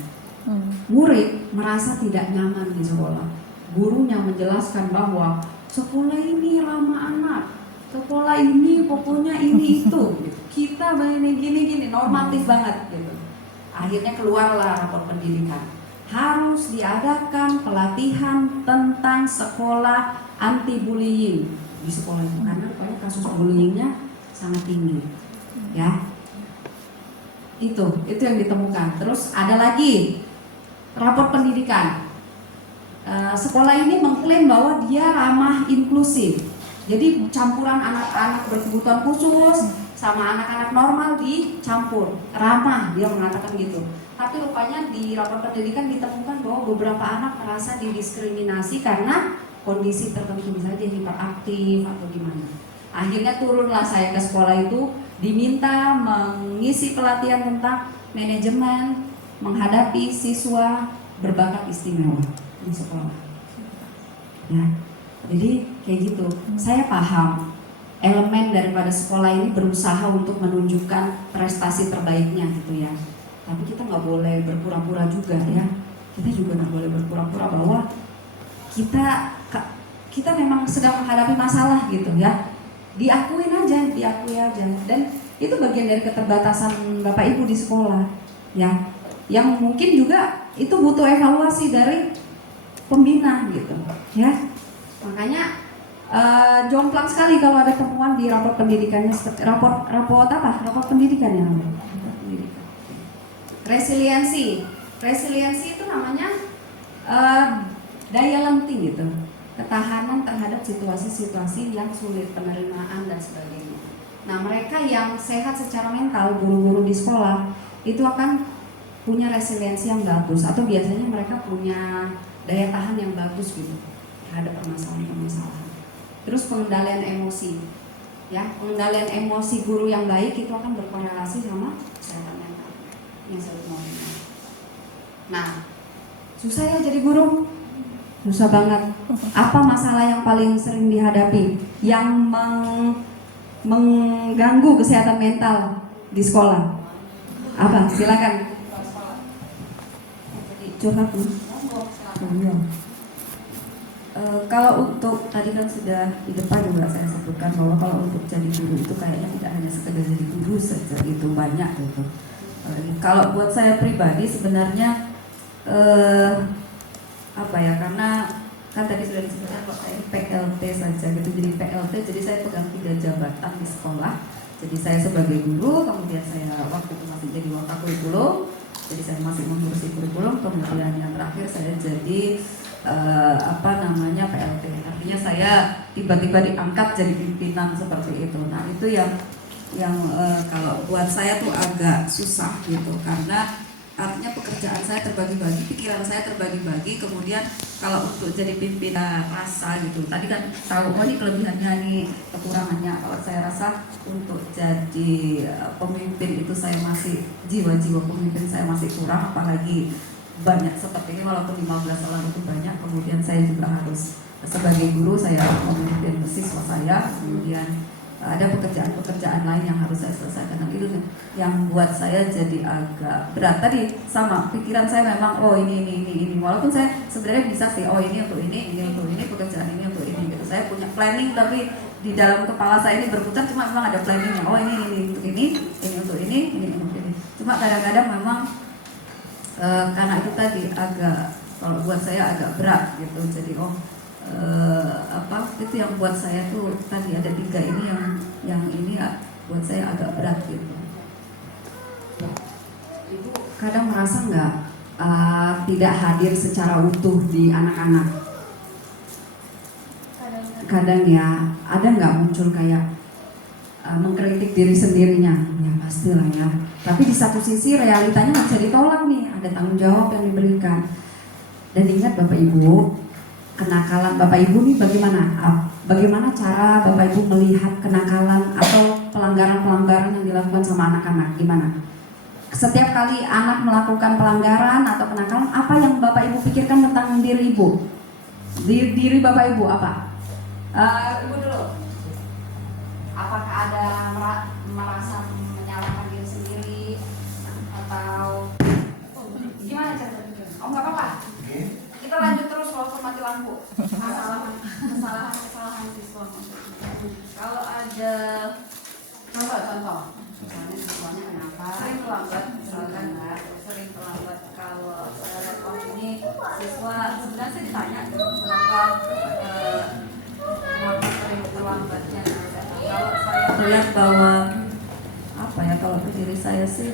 Murid merasa tidak nyaman di sekolah. Gurunya menjelaskan bahwa sekolah ini ramah anak, sekolah ini pokoknya ini itu. Kita begini gini normatif banget gitu. Akhirnya keluarlah rapor pendidikan. Harus diadakan pelatihan tentang sekolah anti bullying di sekolah itu karena rupanya kasus bullyingnya sangat tinggi, ya. Itu yang ditemukan. Terus ada lagi rapor pendidikan. Sekolah ini mengklaim bahwa dia ramah inklusif. Jadi campuran anak-anak berkebutuhan khusus sama anak-anak normal dicampur, ramah, dia mengatakan gitu. Tapi rupanya di rapor pendidikan ditemukan bahwa beberapa anak merasa didiskriminasi karena kondisi tertentu, misalnya dia hiperaktif atau gimana. Akhirnya turunlah saya ke sekolah itu, diminta mengisi pelatihan tentang manajemen, menghadapi siswa berbakat istimewa di sekolah. Ya, jadi kayak gitu. Saya paham elemen daripada sekolah ini berusaha untuk menunjukkan prestasi terbaiknya gitu ya. Tapi kita nggak boleh berpura-pura juga ya. Kita juga nggak boleh berpura-pura bahwa kita memang sedang menghadapi masalah gitu ya. Diakui aja. Dan itu bagian dari keterbatasan Bapak Ibu di sekolah ya. Yang mungkin juga itu butuh evaluasi dari pembina gitu ya. Makanya jomplang sekali kalau ada temuan di raport pendidikannya, raport pendidikan ya. Resiliensi itu namanya daya lenting gitu, ketahanan terhadap situasi-situasi yang sulit, penerimaan dan sebagainya. Nah, mereka yang sehat secara mental, guru-guru di sekolah itu akan punya resiliensi yang bagus, atau biasanya mereka punya daya tahan yang bagus gitu terhadap permasalahan-permasalahan. Terus pengendalian emosi, ya, pengendalian emosi guru yang baik itu akan berkorelasi sama kesehatan mental yang selalu normal. Nah, susah ya jadi guru, susah banget. Apa masalah yang paling sering dihadapi yang mengganggu kesehatan mental di sekolah? Apa? Silakan. Curhat nih. Kalau untuk tadi kan sudah di depan juga saya sebutkan bahwa kalau untuk jadi guru itu kayaknya tidak hanya sekedar jadi guru saja, itu banyak gitu. Kalau buat saya pribadi sebenarnya karena kan tadi sudah disebutkan kalau saya PLT saja gitu, jadi PLT, jadi saya pegang 3 jabatan di sekolah. Jadi saya sebagai guru, kemudian saya waktu itu masih jadi wakakurikulum, jadi saya masih mengurusi kurikulum, kemudian yang terakhir saya jadi PLT. Artinya saya tiba-tiba diangkat jadi pimpinan seperti itu. Nah, itu yang kalau buat saya tuh agak susah gitu, karena artinya pekerjaan saya terbagi-bagi, pikiran saya terbagi-bagi, kemudian kalau untuk jadi pimpinan rasa gitu, tadi kan tahu ini kelebihannya, ini kekurangannya. Kalau saya rasa untuk jadi pemimpin itu saya masih, jiwa-jiwa pemimpin saya masih kurang, apalagi banyak seperti ini, walaupun 15 orang itu banyak. Kemudian saya juga harus sebagai guru, saya memimpin siswa saya, kemudian ada pekerjaan-pekerjaan lain yang harus saya selesaikan. Nah, itu yang buat saya jadi agak berat. Tadi sama pikiran saya memang ini. Walaupun saya sebenarnya bisa sih, ini untuk ini untuk ini, pekerjaan ini untuk ini gitu. Saya punya planning, tapi di dalam kepala saya ini berputar, cuma memang ada planningnya. Ini untuk ini untuk ini untuk ini. Cuma kadang-kadang memang karena itu tadi agak, kalau buat saya agak berat gitu. Jadi itu yang buat saya tuh tadi ada 3 ini yang ini buat saya agak berat gitu. Ibu kadang merasa nggak tidak hadir secara utuh di anak-anak? Kadang ya, ada nggak muncul kayak mengkritik diri sendirinya? Ya pastilah ya. Tapi di satu sisi realitanya nggak bisa ditolak nih, ada tanggung jawab yang diberikan. Dan ingat Bapak Ibu, kenakalan Bapak Ibu nih bagaimana? Bagaimana cara Bapak Ibu melihat kenakalan atau pelanggaran-pelanggaran yang dilakukan sama anak-anak? Gimana? Setiap kali anak melakukan pelanggaran atau kenakalan, apa yang Bapak Ibu pikirkan tentang diri Ibu? Diri Bapak Ibu apa? Ibu dulu. Apakah ada merasa menyalahkan diri sendiri atau gimana cara? Nggak apa-apa. Kita lanjut terus walaupun mati lampu. Kesalahan siswa. Kalau ada contoh, misalnya siswanya kenapa sering terlambat, misalkan sering terlambat. Kalau saya lihat ini siswa sebenarnya sih ditanya kenapa sering terlambatnya. Kalau saya melihat bahwa kalau itu diri saya sih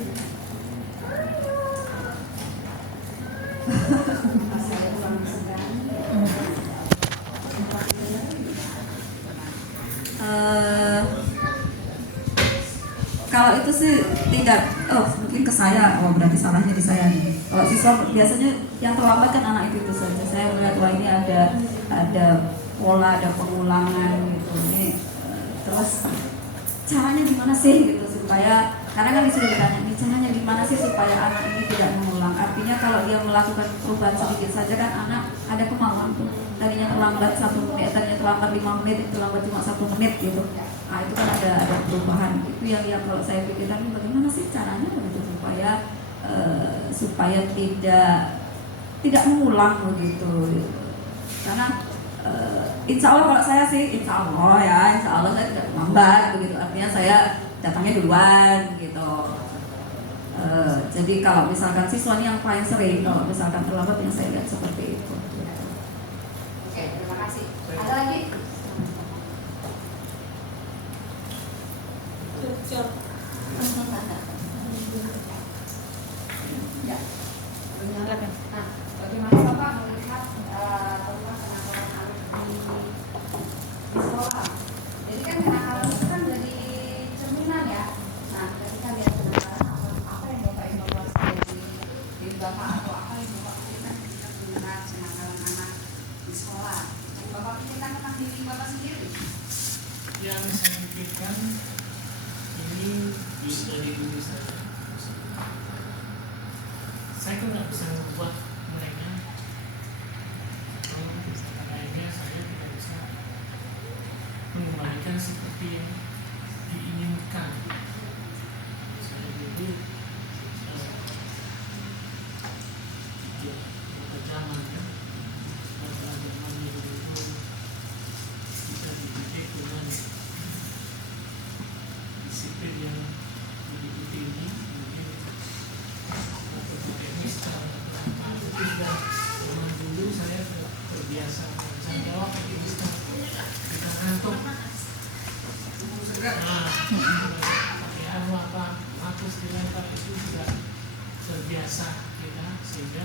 kalau itu sih tidak, mungkin ke saya, berarti salahnya di saya nih. Kalau siswa biasanya yang terlambat kan anak itu saja. Saya melihat ini ada pola, ada pengulangan gitu. Ini terus caranya gimana sih gitu supaya, karena kan disuruh ditanya nih usahanya gimana sih supaya anak ini tidak mengulang. Artinya kalau dia melakukan perubahan sedikit saja kan anak ada kemauan tuh. Tadinya terlambat 1 menit, tadinya terlambat 5 menit, terlambat cuma 1 menit gitu. Nah itu kan ada perubahan. Itu yang kalau saya pikirkan bagaimana sih caranya begitu supaya tidak mengulang begitu. Karena insya Allah kalau saya sih insya Allah saya tidak terlambat begitu. Artinya saya datangnya duluan gitu. Jadi kalau misalkan siswa ini yang paling sering kalau misalkan terlambat yang saya lihat seperti itu. Oke, terima kasih. Ada lagi? Ya. Nah, bagaimana Bapak melihat tentang kenakalan anak di sekolah? Jadi kan kenakalan itu kan dari cerminan ya. Nah, ketika lihat kenakalan apa yang Bapak evaluasi dari Bapak atau apa yang Bapak pikirkan ketika melihat kenakalan anak di sekolah? Yang Bapak pikirkan tentang diri Bapak sendiri? Yang saya pikirkan ini dari diri saya. Saya kan nggak bisa membuat mereka. Kayaknya saya tidak bisa mengembalikan seperti yang diinginkan. Saya dulu beberapa zaman kan, beberapa zaman yang dulu kita dididik dengan disiplin yang begitu tinggi, mungkin atau teknis atau sudah zaman dulu saya terbiasa saya jawab pakai instan kita ngantuk pakai apa hapus dilempar itu sudah terbiasa kita sehingga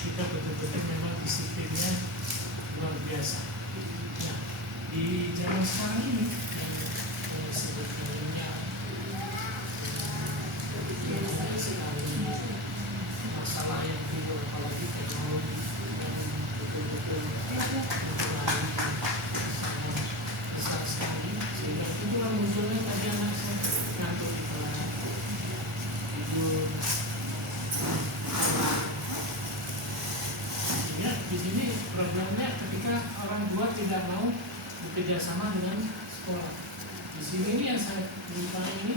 kita betul-betul memang disiplinnya luar biasa. Nah, di zaman sekarang ini yang sebetulnya banyak sekali masalah yang timbul, apalagi teknologi yang betul-betul memulai besar sekali, sehingga itulah munculnya tadi anak saya ngantuk di kelas tidur. Ya, di sini problemnya ketika orang tua tidak mau bekerja sama dengan sekolah. Di sini ini yang saya lupa ini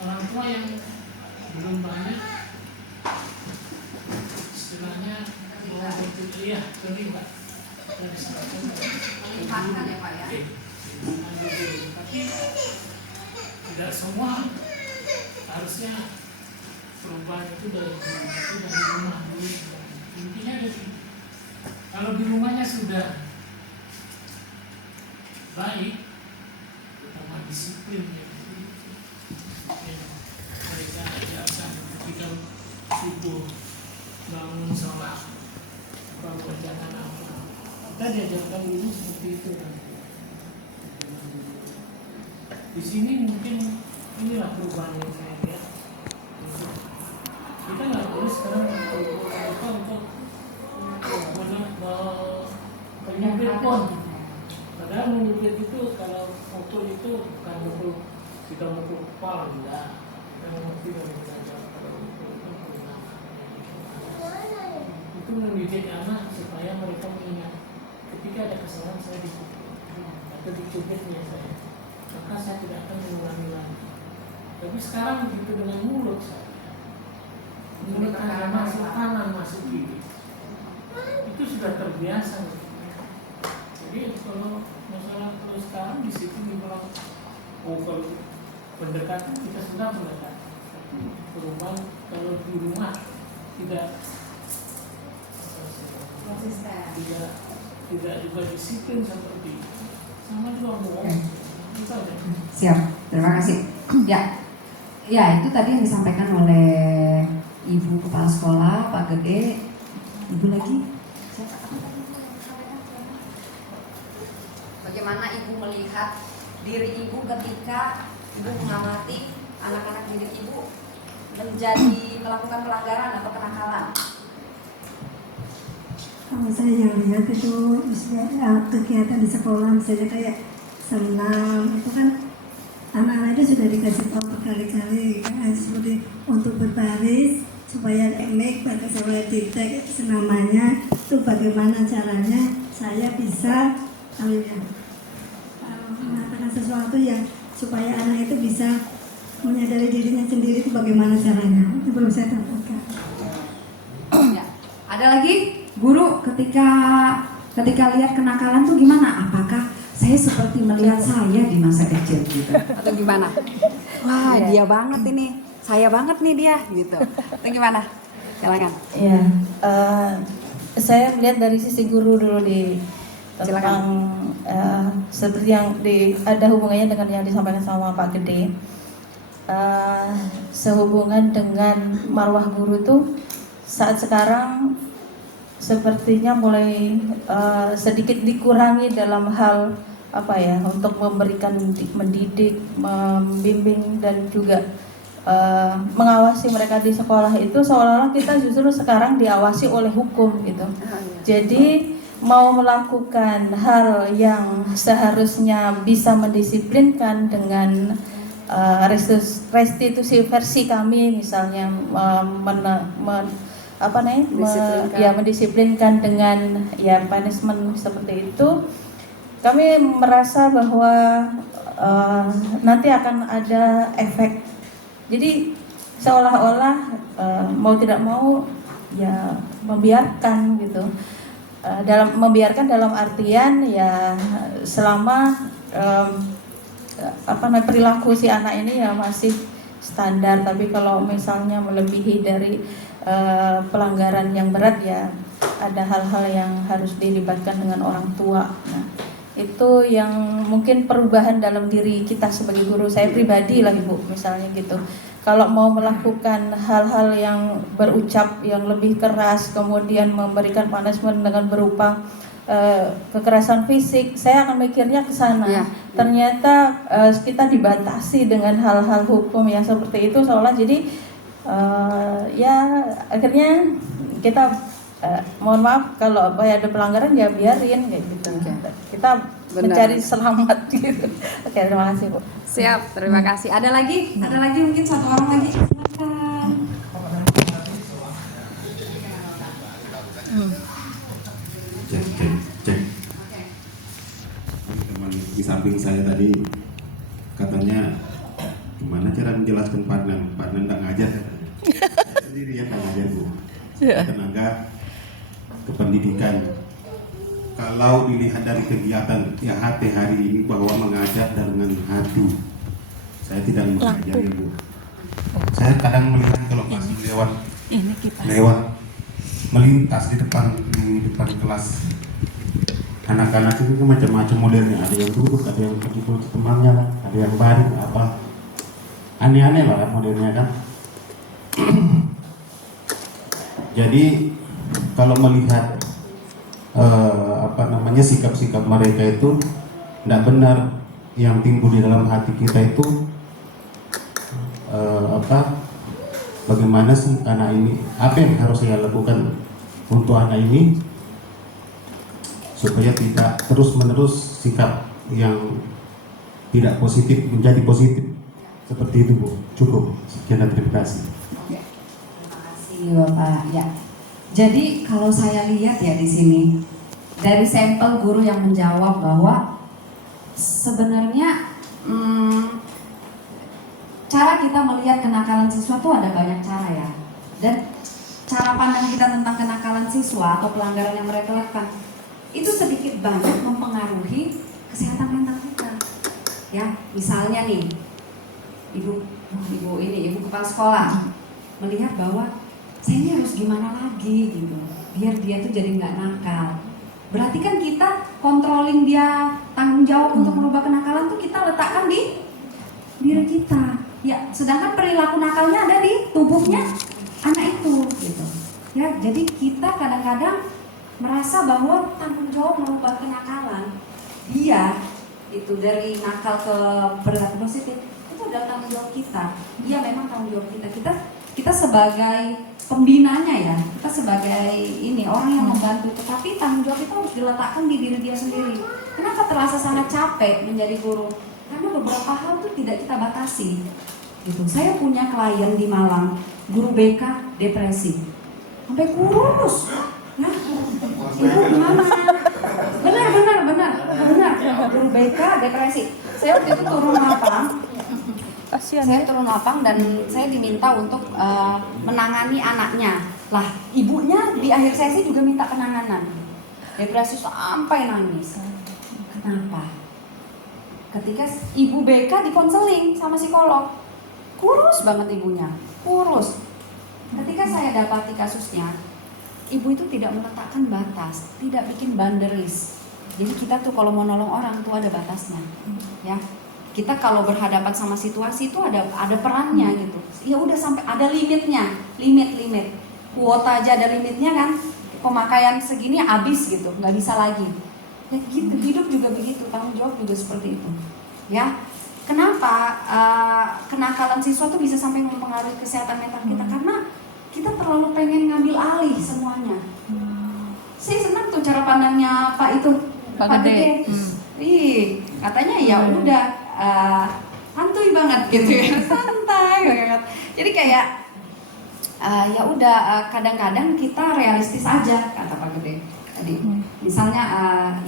orang tua yang belum banyak istilahnya mau bekerja, iya, terlibat dari Melibatkan ya Pak ya. Tapi tidak semua harusnya perubahan itu dari rumah dulu. Intinya dari kalau di rumahnya sudah baik, terutama disiplin ya, mereka ajarkan ketika subuh bangun sholat bacakan apa, kita diajarkan dulu seperti itu kan. Di sini mungkin inilah perubahan yang saya lihat. Kita nggak perlu sekarang untuk menyempit pun. Padahal menyempit itu kalau mukul itu bukan mukul kita mukul kepala, enggak. Kita mengerti dan belajar kalau mukul itu itu mendidik anak supaya mereka mengingat ketika ada kesalahan saya dipukul atau dicubitnya saya, maka saya tidak akan mengulangi lagi. Tapi sekarang begitu dengan mulut saya, mulut kanan masuk kanan masuk kiri, itu sudah terbiasa. Jadi kalau masalah terus sekarang di situ dibilang kalau pendekatan kita sudah pendekatan, tapi perubahan kalau di rumah tidak tidak juga disiplin seperti itu, sama juga bohong. Itu aja. Siap, terima kasih. Ya itu tadi yang disampaikan oleh Ibu Kepala Sekolah Pak Gede. Ibu lagi? Bagaimana Ibu melihat diri Ibu ketika Ibu mengamati anak-anak didik Ibu melakukan pelanggaran atau kenakalan? Kalau saya yang lihat itu misalnya kegiatan di sekolah misalnya kayak senam itu kan anak-anak itu sudah dikasih tahu berkali-kali kan, seperti untuk berbaris supaya emek pada saya detek senamanya itu bagaimana caranya saya bisa mengatakan sesuatu yang supaya anak itu bisa menyadari dirinya sendiri itu bagaimana caranya, itu belum saya dapatkan. Ya. Ada lagi guru ketika lihat kenakalan tuh gimana? Apakah saya seperti melihat saya di masa kecil gitu? Atau gimana? Wah, dia banget ini, saya banget nih dia gitu. Atau gimana? Silakan. Ya, saya melihat dari sisi guru dulu tentang seperti yang ada hubungannya dengan yang disampaikan sama Pak Gede. Sehubungan dengan marwah guru tuh saat sekarang sepertinya mulai sedikit dikurangi dalam hal apa ya, untuk memberikan mendidik, membimbing dan juga mengawasi mereka di sekolah itu seolah-olah kita justru sekarang diawasi oleh hukum gitu. Jadi mau melakukan hal yang seharusnya bisa mendisiplinkan dengan restitusi versi kami misalnya mendisiplinkan dengan ya punishment seperti itu, kami merasa bahwa nanti akan ada efek. Jadi seolah-olah mau tidak mau ya membiarkan gitu, membiarkan dalam artian ya selama perilaku si anak ini ya masih standar, tapi kalau misalnya melebihi dari pelanggaran yang berat ya ada hal-hal yang harus dilibatkan dengan orang tua. Nah, itu yang mungkin perubahan dalam diri kita sebagai guru. Saya pribadi lah Ibu misalnya gitu, kalau mau melakukan hal-hal yang berucap yang lebih keras kemudian memberikan punishment dengan berupa kekerasan fisik, saya akan mikirnya ke sana. Ya. Ternyata kita dibatasi dengan hal-hal hukum yang seperti itu seolah jadi ya akhirnya kita mohon maaf kalau ada pelanggaran ya biarin kayak gitu. Kita mencari selamat gitu. Oke, terima kasih Bu. Siap, terima kasih. Ada lagi mungkin satu orang lagi. Silakan. Cek. Teman di samping saya tadi katanya gimana cara menjelaskan partner nggak ngajar sendiri ya, nggak ngajar Bu. Tenaga kependidikan. Kalau dilihat dari kegiatan yang hari ini bahwa mengajar dengan hati, saya tidak mengajar ya Bu. Saya kadang melihat kalau masih lewat melintas di depan kelas, anak-anak itu macam-macam modelnya, ada yang duduk, ada yang pergi ke temannya, ada yang baring apa, aneh-aneh lah modelnya kan. Jadi kalau melihat sikap-sikap mereka itu tidak benar, yang timbul di dalam hati kita itu bagaimana sih anak ini, apa yang harus saya lakukan untuk anak ini supaya tidak terus-menerus sikap yang tidak positif menjadi positif, seperti itu Bu. Cukup, sekian dan terima kasih. Terima kasih Bapak. Ya. Jadi kalau saya lihat ya di sini dari sampel guru yang menjawab bahwa sebenarnya cara kita melihat kenakalan siswa tuh ada banyak cara ya, dan cara pandang kita tentang kenakalan siswa atau pelanggaran yang mereka lakukan itu sedikit banyak mempengaruhi kesehatan mental kita. Ya, misalnya nih, ibu kepala sekolah melihat bahwa saya ini harus gimana lagi gitu, biar dia tuh jadi nggak nakal. Berarti kan kita controlling dia, tanggung jawab untuk merubah kenakalan tuh kita letakkan di diri kita. Ya, sedangkan perilaku nakalnya ada di tubuhnya anak itu gitu. Ya, jadi kita kadang-kadang merasa bahwa tanggung jawab merubah kenakalan dia itu dari nakal ke perilaku positif itu adalah tanggung jawab kita. Iya, memang tanggung jawab kita. Kita sebagai pembinanya ya, kita sebagai orang yang membantu, tetapi tanggung jawab itu harus diletakkan di diri dia sendiri. Kenapa terasa sangat capek menjadi guru? Karena beberapa hal tuh tidak kita batasi. Gitu. Saya punya klien di Malang, guru BK depresi, sampai kurus. Ya, ibu gimana? Benar. Guru BK depresi. Saya waktu itu turun lapang. Saya turun lapang dan saya diminta untuk menangani anaknya. Lah, ibunya di akhir sesi juga minta penanganan. Depresi sampai nangis. Kenapa? Ketika ibu BK dikonseling sama psikolog, kurus banget ibunya, kurus. Ketika saya dapati kasusnya, ibu itu tidak meletakkan batas, tidak bikin boundaries. Jadi kita tuh kalau mau nolong orang tuh ada batasnya, ya. Kita kalau berhadapan sama situasi itu ada perannya gitu. Ya udah sampai ada limitnya, limit. Kuota aja ada limitnya kan. Pemakaian segini habis gitu, nggak bisa lagi. Ya gitu, hidup juga begitu, tanggung jawab juga seperti itu. Ya, kenapa kenakalan siswa tuh bisa sampai mempengaruhi kesehatan mental kita? Karena kita terlalu pengen ngambil alih semuanya. Saya senang tuh cara pandangnya Pak Gede. Katanya ya udah santuy banget gitu ya, santai banget. Jadi kayak ya udah kadang-kadang kita realistis aja kata Pak Gede tadi. Misalnya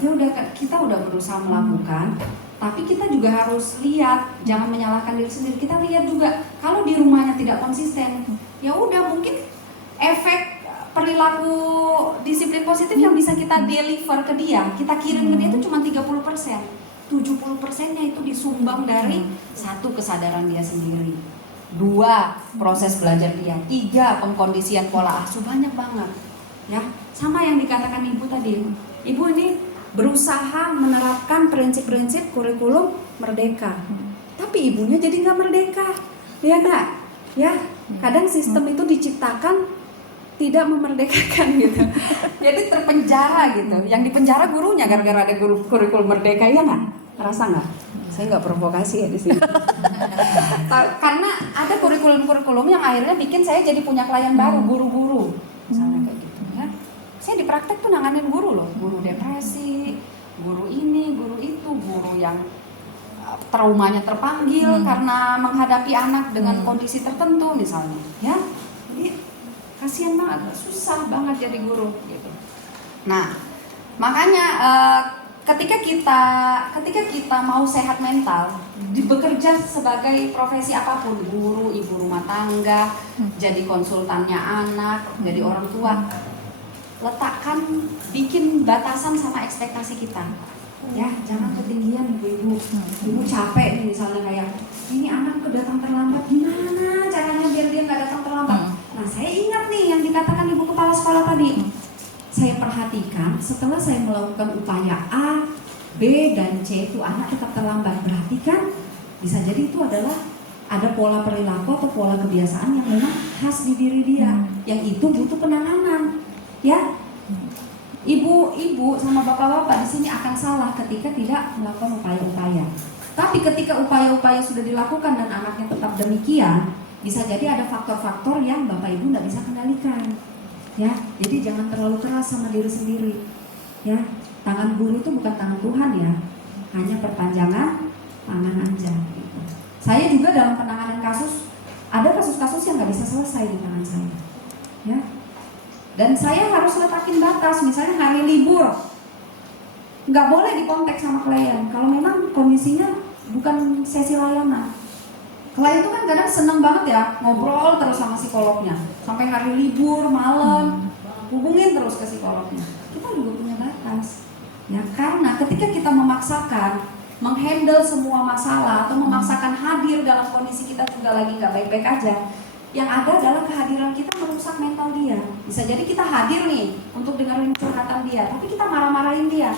ya udah kita udah berusaha melakukan, tapi kita juga harus lihat, jangan menyalahkan diri sendiri. Kita lihat juga kalau di rumahnya tidak konsisten, ya udah mungkin efek perilaku disiplin positif yang bisa kita deliver ke dia, kita kirim ke dia itu cuma 30%. 70%-nya itu disumbang dari 1 kesadaran dia sendiri, 2 proses belajar dia, 3 pengkondisian pola asuh, banyak banget ya. Sama yang dikatakan ibu tadi, ibu ini berusaha menerapkan prinsip-prinsip kurikulum merdeka, tapi ibunya jadi nggak merdeka, ya nggak? Ya, kadang sistem itu diciptakan tidak memerdekakan gitu, jadi terpenjara gitu. Yang dipenjara gurunya gara-gara ada kurikulum merdeka, ya nggak? Terasa nggak? Saya nggak provokasi ya di sini. Karena ada kurikulum yang akhirnya bikin saya jadi punya klien baru, guru-guru, misalnya kayak gitu ya. Saya di praktek tuh nanganin guru loh, guru depresi, guru ini, guru itu, guru yang traumanya terpanggil karena menghadapi anak dengan kondisi tertentu misalnya, ya. Jadi kasihan banget, susah banget jadi guru gitu. Nah, makanya ketika kita mau sehat mental, bekerja sebagai profesi apapun, guru, ibu rumah tangga, jadi konsultannya anak, jadi orang tua, letakkan, bikin batasan sama ekspektasi kita. Ya, jangan ketinggian ibu-ibu. Ibu capek nih misalnya kayak, ini anak datang terlambat, gimana caranya biar dia nggak datang terlambat? Nah, saya ingat nih yang dikatakan ibu kepala sekolah tadi. Saya perhatikan setelah saya melakukan upaya A, B, dan C itu anak tetap terlambat. Berarti kan bisa jadi itu adalah ada pola perilaku atau pola kebiasaan yang memang khas di diri dia, yang itu butuh penanganan. Ya, ibu-ibu sama bapak-bapak di sini akan salah ketika tidak melakukan upaya-upaya. Tapi ketika upaya-upaya sudah dilakukan dan anaknya tetap demikian, bisa jadi ada faktor-faktor yang bapak ibu nggak bisa kendalikan. Ya, jadi jangan terlalu keras sama diri sendiri. Ya, tangan guru itu bukan tangan Tuhan ya, hanya perpanjangan tangan aja. Gitu. Saya juga dalam penanganan kasus, ada kasus-kasus yang nggak bisa selesai di tangan saya. Ya, dan saya harus letakin batas, misalnya hari libur, nggak boleh dikontak sama klien. Kalau memang kondisinya bukan sesi layanan. Klien itu kan kadang seneng banget ya ngobrol terus sama psikolognya sampai hari libur malam, hubungin terus ke psikolognya. Kita juga punya batas, ya karena ketika kita memaksakan menghandle semua masalah atau memaksakan hadir dalam kondisi kita juga lagi nggak baik-baik aja, yang ada adalah kehadiran kita merusak mental dia. Bisa jadi kita hadir nih untuk dengerin curhatan dia, tapi kita marah-marahin dia.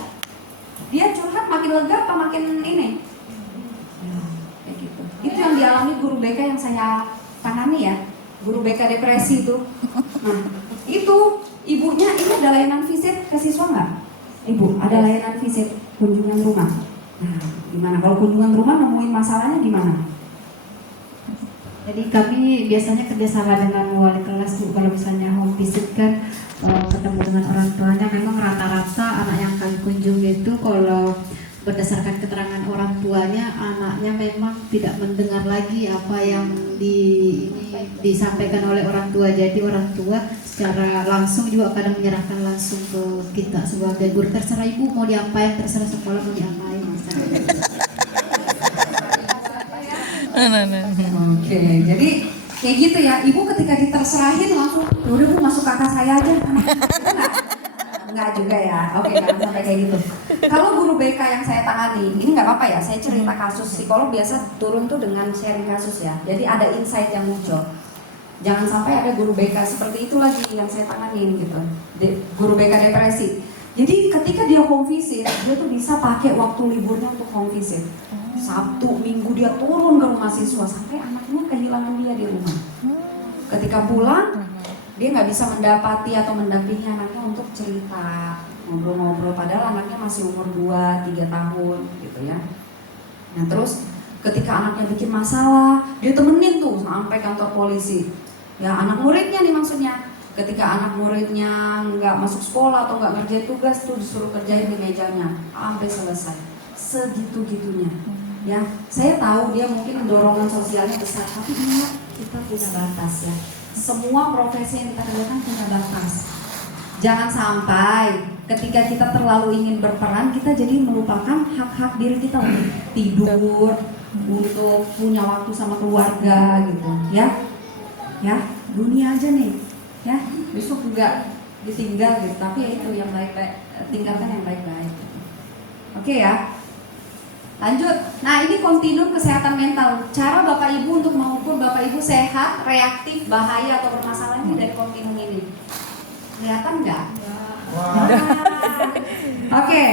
Dia curhat makin lega apa makin ini? Itu yang dialami guru BK yang saya tangani ya, guru BK depresi itu. Nah, itu ibunya, ini ada layanan visit ke siswa nggak? Ibu, ada layanan visit kunjungan rumah. Nah, gimana kalau kunjungan rumah nemuin masalahnya gimana? Jadi kami biasanya kerjasama dengan wali kelas Bu. Kalau misalnya home visit kan ketemu dengan orang tuanya, memang rata-rata anak yang kami kunjungi itu kalau berdasarkan keterangan orang tuanya, anaknya memang tidak mendengar lagi apa yang disampaikan oleh orang tua. Jadi orang tua secara langsung juga kadang menyerahkan langsung ke kita sebagai guru, terserah ibu mau diapain, terserah sekolah mau diapain. Oke, jadi kayak gitu ya, ibu ketika diterserahin langsung, udah bu masuk kakak saya aja. Enggak juga ya, oke jangan sampai kayak gitu. Kalau guru BK yang saya tangani, ini nggak apa-apa ya, saya cerita kasus. Psikolog biasa turun tuh dengan sharing kasus ya, jadi ada insight yang muncul. Jangan sampai ada guru BK seperti itu lagi yang saya tanganin gitu, guru BK depresi. Jadi ketika dia home visit, dia tuh bisa pakai waktu liburnya untuk home visit. Sabtu, Minggu dia turun ke rumah siswa sampai anaknya kehilangan dia di rumah. Ketika pulang, dia nggak bisa mendapati atau mendampingi anaknya untuk cerita, ngobrol-ngobrol, padahal anaknya masih umur 2-3 tahun gitu ya. Nah terus ketika anaknya bikin masalah, dia temenin tuh sampai kantor polisi. Ya anak muridnya nih maksudnya. Ketika anak muridnya nggak masuk sekolah atau nggak ngerjain tugas tuh disuruh kerjain di mejanya sampai selesai. Segitu-gitunya. Ya, saya tahu dia mungkin dorongan sosialnya besar, tapi ingat kita punya batas ya. Semua profesi yang kita kerjakan punya batas. Jangan sampai ketika kita terlalu ingin berperan, kita jadi melupakan hak-hak diri kita untuk tidur, untuk punya waktu sama keluarga gitu, ya. Ya, dunia aja nih, ya. Besok juga ditinggal gitu, tapi ya itu yang baik-baik, tinggalkan yang baik-baik. Oke ya. Lanjut, nah ini kontinum kesehatan mental. Cara Bapak Ibu untuk mengukur Bapak Ibu sehat, reaktif, bahaya atau bermasalah ini dari kontinum ini. Kelihatan nggak? Oke,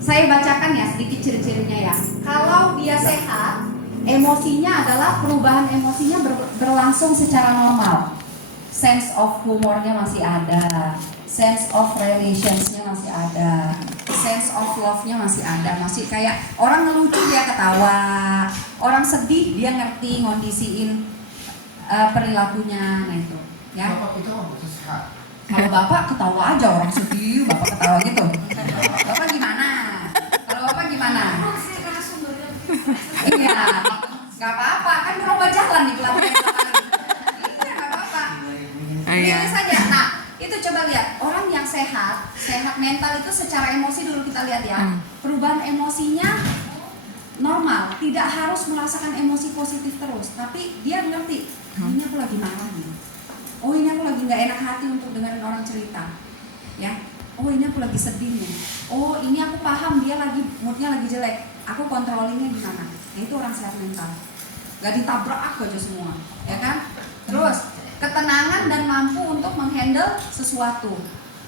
saya bacakan ya sedikit ciri-cirinya ya. Kalau dia sehat, emosinya adalah perubahan emosinya berlangsung secara normal. Sense of humornya masih ada, sense of relationsnya masih ada, sense of love-nya masih ada, masih kayak orang ngelucu dia ketawa, orang sedih dia ngerti ngondisiin perilakunya, nah itu ya. Bapak itu butuh sehat. Kalau bapak ketawa aja orang sedih, bapak ketawa gitu. Bapak gimana? Kalau bapak gimana? Iya, nggak apa-apa kan berubah jalan di pelatihan. Iya nggak apa-apa. Pilih saja. Nah itu coba lihat orang yang sehat mental itu secara emosi dulu kita lihat ya. Perubahan emosinya normal, tidak harus merasakan emosi positif terus, tapi dia ngerti ini aku lagi marah nih. Oh ini aku lagi nggak enak hati untuk dengerin orang cerita, ya. Oh ini aku lagi sedih nih. Oh ini aku paham dia lagi moodnya lagi jelek. Aku controllingnya gimana? Nah, itu orang sehat mental. Gak ditabrak aku aja semua, ya kan? Terus ketenangan dan mampu untuk menghandle sesuatu.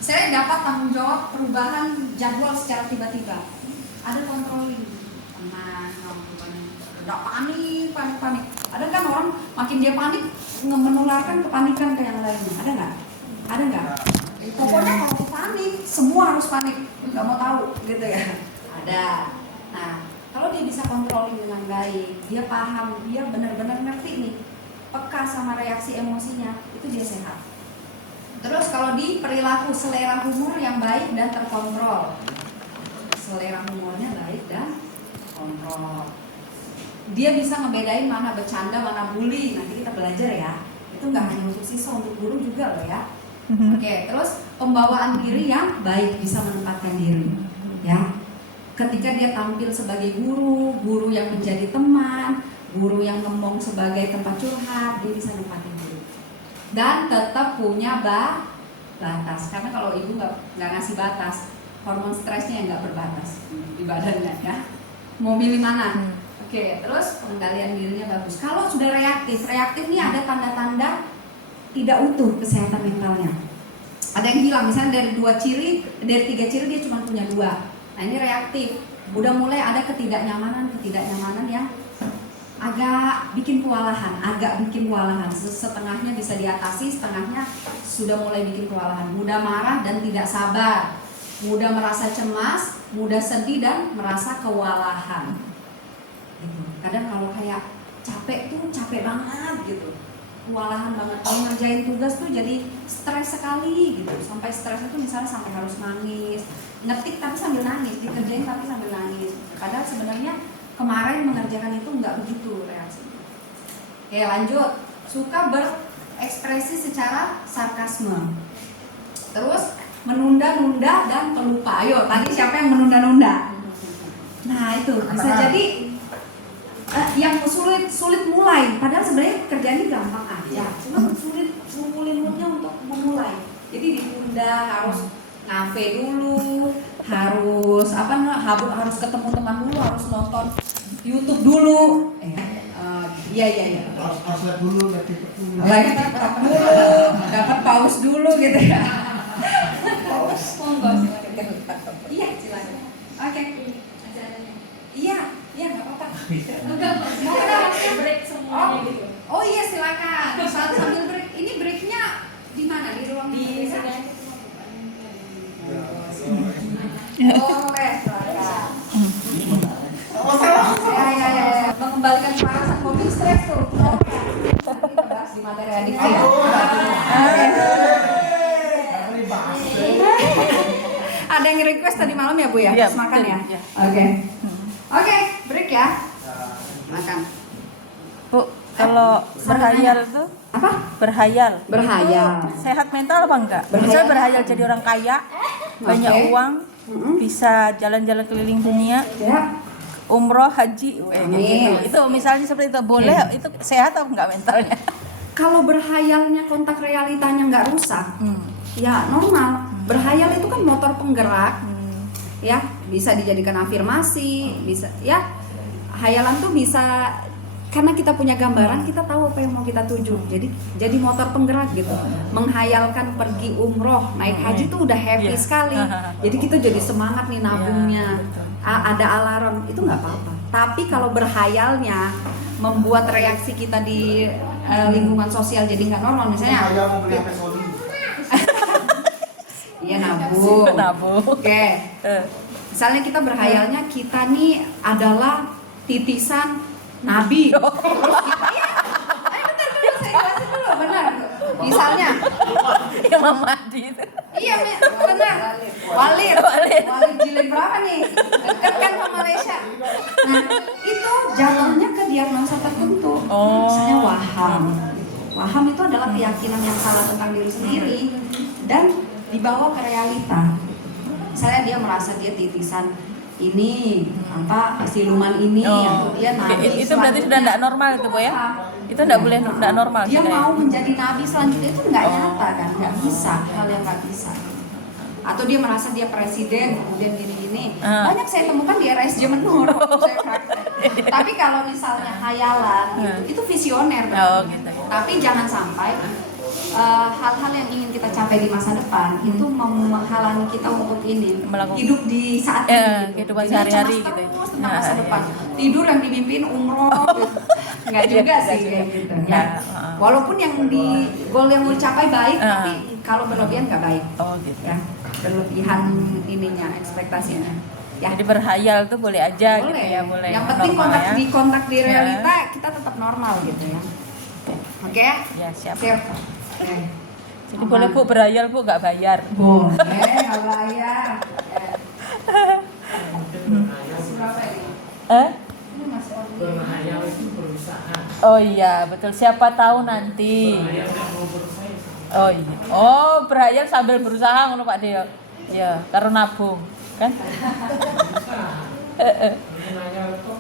Saya dapat tanggung jawab perubahan jadwal secara tiba-tiba. Ada controlling, tenang, tidak panik. Ada kan orang makin dia panik menularkan kepanikan ke yang lainnya. Ada nggak? Ada nggak? Pokoknya kalau aku panik, semua harus panik. Nggak mau tahu, gitu ya. Ada. Nah, kalau dia bisa controlling dengan baik, dia paham, dia benar-benar ngerti nih, peka sama reaksi emosinya, itu dia sehat. Terus kalau di perilaku, selera humor yang baik dan terkontrol. Selera humornya baik dan kontrol. Dia bisa ngebedain mana bercanda, mana bully. Nanti kita belajar ya. Itu nggak hanya untuk siswa, untuk guru juga loh ya. Oke, terus pembawaan diri yang baik, bisa menempatkan diri, ya. Ketika dia tampil sebagai guru yang menjadi teman, guru yang ngomong sebagai tempat curhat, dia bisa nempatin diri. Dan tetap punya batas, karena kalau ibu nggak ngasih batas, hormon stresnya nggak berbatas di badannya ya. Mau pilih mana? Oke, terus pengendalian dirinya bagus. Kalau sudah reaktif ini ada tanda-tanda tidak utuh kesehatan mentalnya. Ada yang bilang misalnya dari 3 ciri dia cuma punya 2. Nah ini reaktif, udah mulai ada ketidaknyamanan yang agak bikin kewalahan. Setengahnya bisa diatasi, setengahnya sudah mulai bikin kewalahan. Mudah marah dan tidak sabar, mudah merasa cemas, mudah sedih dan merasa kewalahan. Gitu. Kadang kalau kayak capek banget gitu. kewalahan banget. Kalau ngerjain tugas tuh jadi stres sekali gitu. Sampai stres itu misalnya sampai harus nangis, ngetik tapi sambil nangis, dikerjain tapi sambil nangis. Padahal sebenarnya kemarin mengerjakan itu nggak begitu reaksinya. Oke, lanjut. Suka berekspresi secara sarkasme. Terus menunda-nunda dan pelupa. Ayo, tadi siapa yang menunda-nunda? Nah, itu bisa jadi yang sulit mulai. Padahal sebenarnya kerjanya gampang aja. Cuma sulit ngumpulin moodnya untuk memulai. Jadi ditunda, harus ngafe dulu, harus harus ketemu teman dulu, harus nonton YouTube dulu. Iya. Harus lihat dulu, lihat TikTok dulu. Live TikTok dulu, dapat pause dulu gitu ya. Monggo silakan. Iya, silakan. Oke. Iya, nggak apa-apa. Mau kita break semuanya gitu. Oh iya, silakan. Sambil break. Ini breaknya di mana? Di ruang di sini aja. Boleh, silakan. Ya. Mengembalikan perasaan mobil stres tuh. Kita bahas di materi adiksi. Ada yang request tadi malam ya Bu ya? Iya, Makan ya? iya. Oke, break ya. Makan. Bu, kalau berhayal tuh Apa? berhayal. Berhayal. Sehat mental apa enggak? Berhayal. Misalnya berhayal jadi orang kaya, banyak Oke. uang, Mm-mm. bisa jalan-jalan keliling dunia, Ya. umroh, haji, Amin. gitu. Itu misalnya seperti itu boleh, itu sehat atau enggak mentalnya? Kalau berhayalnya kontak realitanya nggak rusak, ya normal. Berhayal itu kan motor penggerak, ya bisa dijadikan afirmasi, bisa ya. Hayalan tuh bisa karena kita punya gambaran, kita tahu apa yang mau kita tuju. Jadi motor penggerak gitu. Menghayalkan pergi umroh, naik haji tuh udah happy Iya. sekali. Jadi kita jadi semangat nih nabungnya. Iya, betul. Ada alarm itu nggak apa-apa. Tapi kalau berhayalnya membuat reaksi kita di lingkungan sosial jadi nggak normal, misalnya. Saya mau beli HP Sony. Iya nabung. Nabung. Oke. Misalnya kita berhayalnya kita nih adalah titisan Nabi. Terus kita, iya. Bentar dulu, saya jelasin dulu, benar. Misalnya, Imam Mahdi itu. iya benar. Walid jilid berapa nih? Dekat kan sama Malaysia. Nah, itu jatuhnya ke diagnosa tertentu. Oh. Misalnya waham. Waham itu adalah keyakinan yang salah tentang diri sendiri dan dibawa ke realita. Misalnya dia merasa dia titisan ini, siluman ini, yang dia nabi. Itu berarti sudah tidak normal itu Bu ya? Itu tidak boleh, tidak normal. Dia sudah ya? mau menjadi nabi selanjutnya itu nggak nyata kan, nggak bisa, hal yang nggak bisa. Atau dia merasa dia presiden, kemudian gini-gini. Banyak saya temukan di RSJ Menur, saya praktek. Tapi kalau misalnya hayalan, itu visioner. Oh, gitu. Tapi jangan sampai hal-hal yang ingin kita capai di masa depan itu menghalangi kita untuk hidup di saat ini. Kehidupan Jadi sehari-hari cemas gitu ya. terus tentang masa depan. Tidur yang dimimpin umroh, gitu. Nggak juga sih kayak gitu. Ya. Walaupun yang goal yang mau dicapai baik, tapi kalau berlebihan nggak baik. Oh gitu. Ya, berlebihan ininya, ekspektasinya. Ya. Jadi berhayal tuh boleh aja Boleh. gitu ya, boleh. Yang penting Normal kontak di Ya. realita kita tetap normal gitu ya. Oke? Ya, siap. Siap. Oke. Jadi boleh Bu berhayal Bu, nggak bayar. Boleh, nggak bayar. Berhayal, Berapa ini? Ini masih on. berhayal itu berusaha. Oh iya, betul. Siapa tahu nanti. Berhayal nggak mau berusaha. Oh iya. Oh, berhayal sambil berusaha ngono Pak Deo. Ya, karo nabung, kan? Berusaha. Berhayal kok.